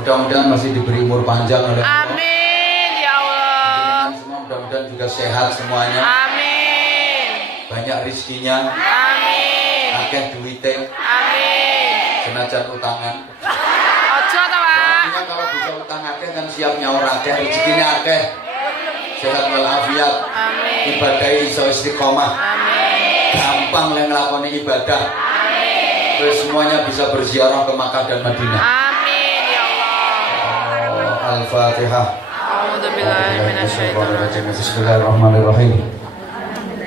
Mudah-mudahan masih diberi umur panjang oleh Allah. Amin ya Allah. Semua mudah-mudahan juga sehat semuanya. Amin. Banyak rizkinya. Amin. Akeh duite. Amin. Senajan utangan. Ojo ta, Pak? Artinya kalau bisa utang akeh kan siap nyaur akeh, rezekinya akeh. Sehat walafiat. Amin. Ibadah iso istiqomah. Amin. Gampang le nglakoni ibadah. Amin. Terus semuanya bisa berziarah ke Makkah dan Madinah. Amin ya Allah. Al-Fatihah. A'udzubillahi minasyaitonir rajim. Bismillahirrahmanirrahim.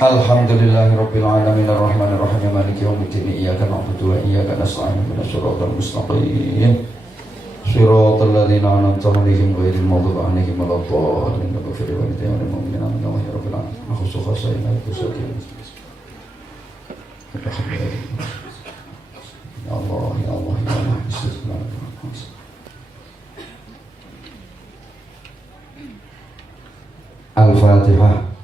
Alhamdulillahirabbil alamin arrahmanir rahim maliki yaumiddin iyyaka na'budu wa iyyaka nasta'in ihdinas siratal mustaqim siratal ladzina an'amta 'alaihim ghairil maghdubi 'alaihim waladdallin ighfir li walidayya wal mu'minina amin ya rabbal alamin khususan sayyidina tusakin ya Allah ya Allah ya Allah bismillahirrahmanirrahim. Al-Fatihah.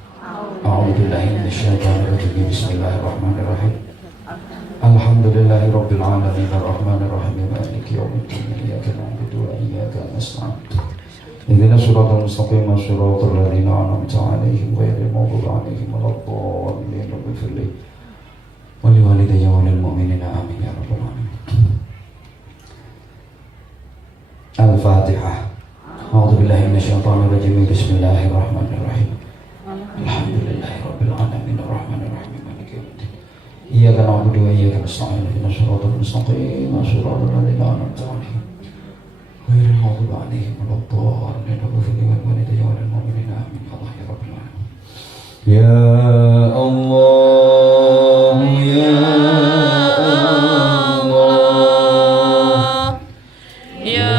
A'udzubillahi minasyaitonir rajim. Bismillahirrahmanirrahim. Alhamdulillahi rabbil alamin arrahmanir rahim maliki yaumiddin iyyaka na'budu wa iyyaka nasta'in ihdinas siratal mustaqim siratal ladzina an'amta 'alaihim ghairil maghdubi 'alaihim waladdallin ighfir li wa li walidayya wa lil mu'minina amin ya rabbal alamin. Al-Fatihah. A'udzubillahi minasyaitonir rajim. Bismillahirrahmanirrahim. Alhamdulillahirabbil alamin arrahmanir rahim maliki yaumiddin iyyaka na'budu wa iyyaka nasta'in ihdinas siratal mustaqim siratal ladzina an'amta 'alaihim ghairil maghdubi 'alaihim waladdallin ighfir li wal walidayya wal mu'minina amin ya Allah ya rabbal alamin. Ya Allah ya Allah Ya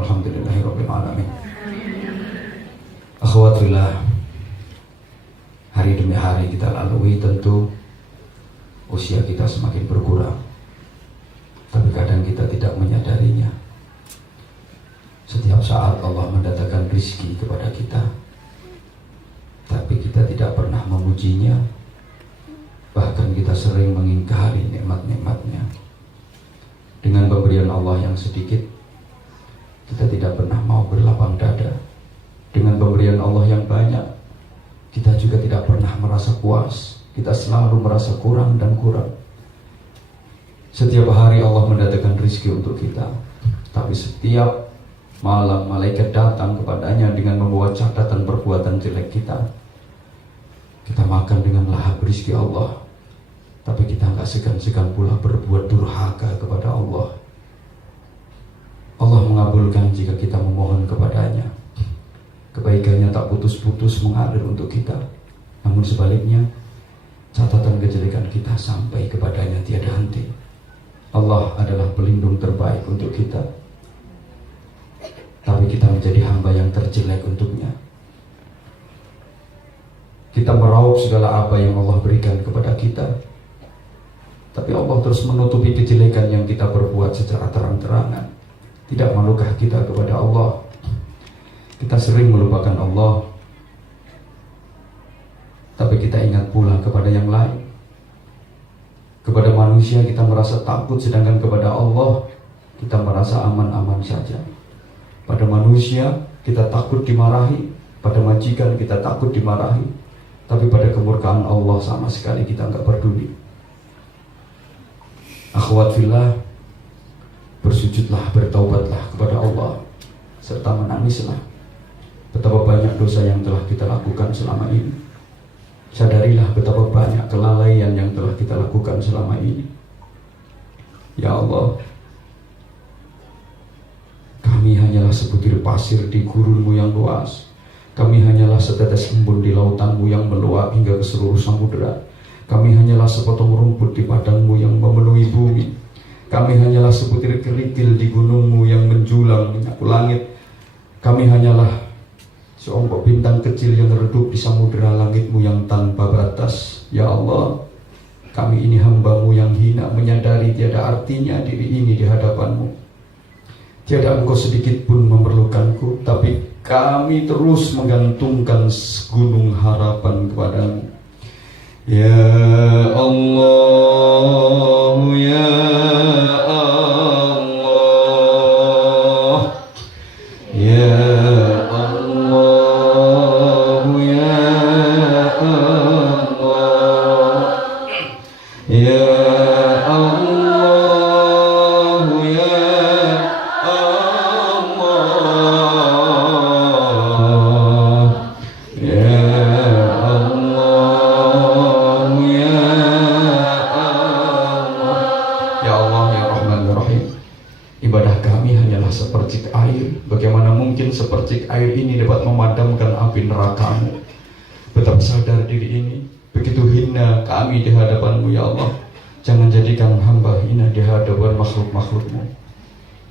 walhamdulillahirabbil alamin. Akhwat fillah, hari demi hari kita lalui, tentu usia kita semakin berkurang, tapi kadang kita tidak menyadarinya. Setiap saat Allah mendatangkan rezeki kepada kita, tapi kita tidak pernah memujinya. Bahkan kita sering mengingkari nikmat-nikmatnya. Dengan pemberian Allah yang sedikit, kita tidak pernah mau berlapang dada. Dengan pemberian Allah yang banyak, kita juga tidak pernah merasa puas. Kita selalu merasa kurang dan kurang. Setiap hari Allah mendatangkan rezeki untuk kita, tapi setiap malam malaikat datang kepadanya dengan membawa catatan perbuatan jelek kita. Kita makan dengan lahap rezeki Allah, tapi kita nggak segan-segan pula berbuat durhaka kepada Allah. Allah mengabulkan jika kita memohon kepadanya. Kebaikannya tak putus-putus mengalir untuk kita. Namun sebaliknya, catatan kejelekan kita sampai kepadanya tiada henti. Allah adalah pelindung terbaik untuk kita, tapi kita menjadi hamba yang terjelek untuknya. Kita meraup segala apa yang Allah berikan kepada kita, tapi Allah terus menutupi kejelekan yang kita perbuat secara terang-terangan. Tidak malukah kita kepada Allah? Kita sering melupakan Allah, tapi kita ingat pula kepada yang lain. Kepada manusia kita merasa takut, sedangkan kepada Allah kita merasa aman-aman saja. Pada manusia kita takut dimarahi, pada majikan kita takut dimarahi, tapi pada kemurkaan Allah sama sekali kita enggak peduli. Akhwat fillah, bersujudlah, bertaubatlah kepada Allah, serta menangislah betapa banyak dosa yang telah kita lakukan selama ini. Sadarilah betapa banyak kelalaian yang telah kita lakukan selama ini. Ya Allah, kami hanyalah sebutir pasir di gurunmu yang luas. Kami hanyalah setetes embun di lautanmu yang meluap hingga ke seluruh samudera. Kami hanyalah sepotong rumput di padangmu yang memenuhi bumi. Kami hanyalah sebutir kerikil di gunungmu yang menjulang menyapu langit. Kami hanyalah seonggok bintang kecil yang redup di samudera langitmu yang tanpa batas. Ya Allah, kami ini hambamu yang hina, menyadari tiada artinya diri ini di hadapanmu. Tiada engkau sedikit pun memerlukanku, tapi kami terus menggantungkan gunung harapan kepadamu. Ya Allah, ya Allah, ya sepercik air ini dapat memadamkan api nerakamu. Betapa sadar diri ini, begitu hina kami di hadapanmu ya Allah. Jangan jadikan hamba hina di hadapan makhluk-makhlukmu.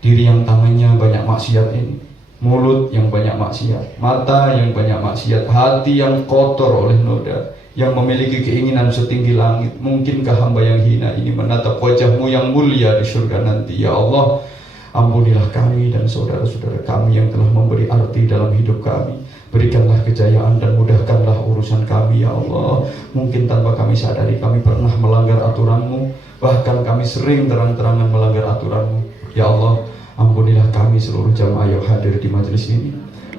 Diri yang tangannya banyak maksiat ini, mulut yang banyak maksiat, mata yang banyak maksiat, hati yang kotor oleh noda, yang memiliki keinginan setinggi langit. Mungkinkah hamba yang hina ini menatap wajahmu yang mulia di surga nanti? Ya Allah, ampunilah kami dan saudara-saudara kami yang telah memberi arti dalam hidup kami. Berikanlah kejayaan dan mudahkanlah urusan kami ya Allah. Mungkin tanpa kami sadari kami pernah melanggar aturanmu, bahkan kami sering terang-terangan melanggar aturanmu. Ya Allah, ampunilah kami seluruh jamaah yang hadir di majelis ini.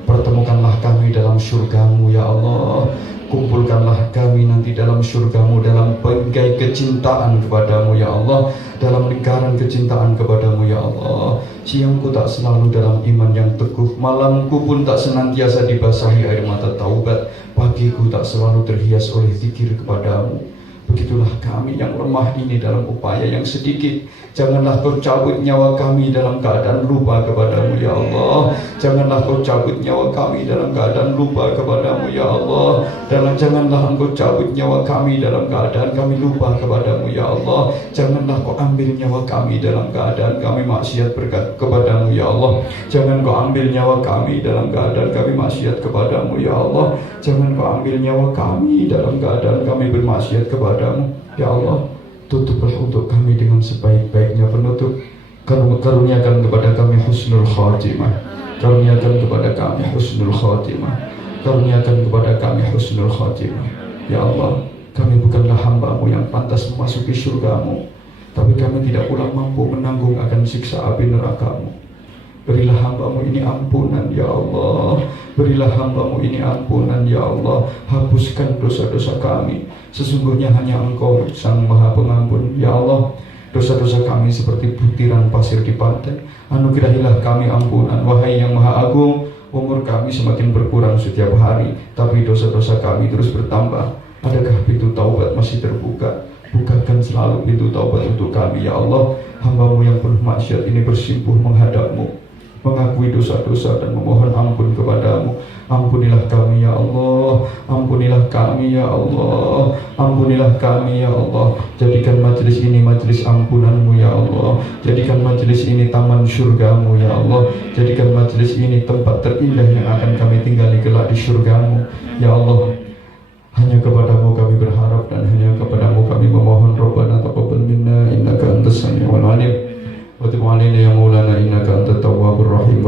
Pertemukanlah kami dalam surgamu ya Allah. Kumpulkanlah kami nanti dalam surgamu, dalam bingkai kecintaan kepadamu ya Allah, dalam lingkaran kecintaan kepadamu ya Allah. Siangku tak selalu dalam iman yang teguh, malamku pun tak senantiasa dibasahi air mata taubat, pagiku tak selalu terhias oleh zikir kepadamu. Begitulah kami yang lemah ini dalam upaya yang sedikit. Janganlah Kau cabut nyawa kami dalam keadaan lupa kepadamu ya Allah. Janganlah Kau cabut nyawa kami dalam keadaan lupa kepadamu ya Allah. Dan janganlah Engkau cabut nyawa kami dalam keadaan kami lupa kepadamu ya Allah. Janganlah Kau ambil nyawa kami dalam keadaan kami maksiat kepadamu ya Allah. Jangan Kau ambil nyawa kami dalam keadaan kami maksiat kepadamu ya Allah. Jangan Kau ambil nyawa kami dalam keadaan kami bermaksiat kepadamu ya Allah. Tutuplah untuk kami dengan sebaik-baiknya penutup. Karuniakan kepada kami husnul khatimah. Karuniakan kepada kami husnul khatimah. Karuniakan kepada kami husnul khatimah. Ya Allah, kami bukanlah hamba-Mu yang pantas memasuki surga-Mu, tapi kami tidak pula mampu menanggung akan siksa api neraka-Mu. Berilah hamba-Mu ini ampunan ya Allah. Berilah hamba-Mu ini ampunan ya Allah. Hapuskan dosa-dosa kami. Sesungguhnya hanya Engkau Sang Maha Pengampun ya Allah. Dosa-dosa kami seperti butiran pasir di pantai. Anugerahilah kami ampunan wahai Yang Maha Agung. Umur kami semakin berkurang setiap hari, tapi dosa-dosa kami terus bertambah. Adakah pintu taubat masih terbuka? Bukakan selalu pintu taubat untuk kami ya Allah. Hamba-Mu yang penuh maksiat ini bersimpuh menghadap-Mu, mengakui dosa-dosa dan memohon ampun kepadamu. Ampunilah kami ya Allah. Ampunilah kami ya Allah. Ampunilah kami ya Allah. Jadikan majelis ini majelis ampunanmu ya Allah. Jadikan majelis ini taman surgamu ya Allah. Jadikan majelis ini tempat terindah yang akan kami tinggali kelak di surgamu ya Allah. Hanya kepadamu kami berharap dan hanya kepadamu kami memohon. Rabbana taqabbal minna innaka antas samiul alim. Wa tub alaina ya maulana innaka antat tawwabur rahim.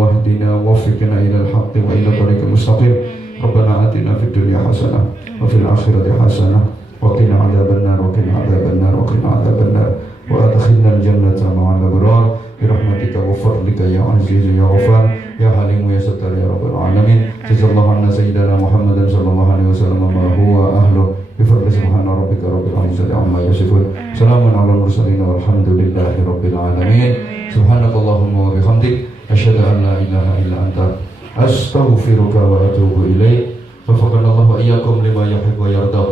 Wahdina waffiqna ilal haqqi wa ila tariqil mustaqim. Rabbana atina fid dunya hasanah wa fil akhirati hasanah wa qina adzabannar wa qina adzabannar wa qina adzabannar wa adkhilna al-jannata ma'al abrar bi rahmatika wa fadlika ya aziz ya ghafar ya halim ya sattar ya rabbal alamin. Jazakallahu anna sayyidina Muhammadan sallallahu alaihi wasallam ma huwa ahlu. Bifadli subhana rabbika rabbil izzati amma yasifun. Salamun alal mursalin walhamdulillahi rabbil alamin. Subhanakallahumma wa bihamdik asyhadu an la ilaha illa anta astaghfiruka wa atubu ilaik. Waffaqanallahu wa iyyakum lima yuhibbu wa yarda.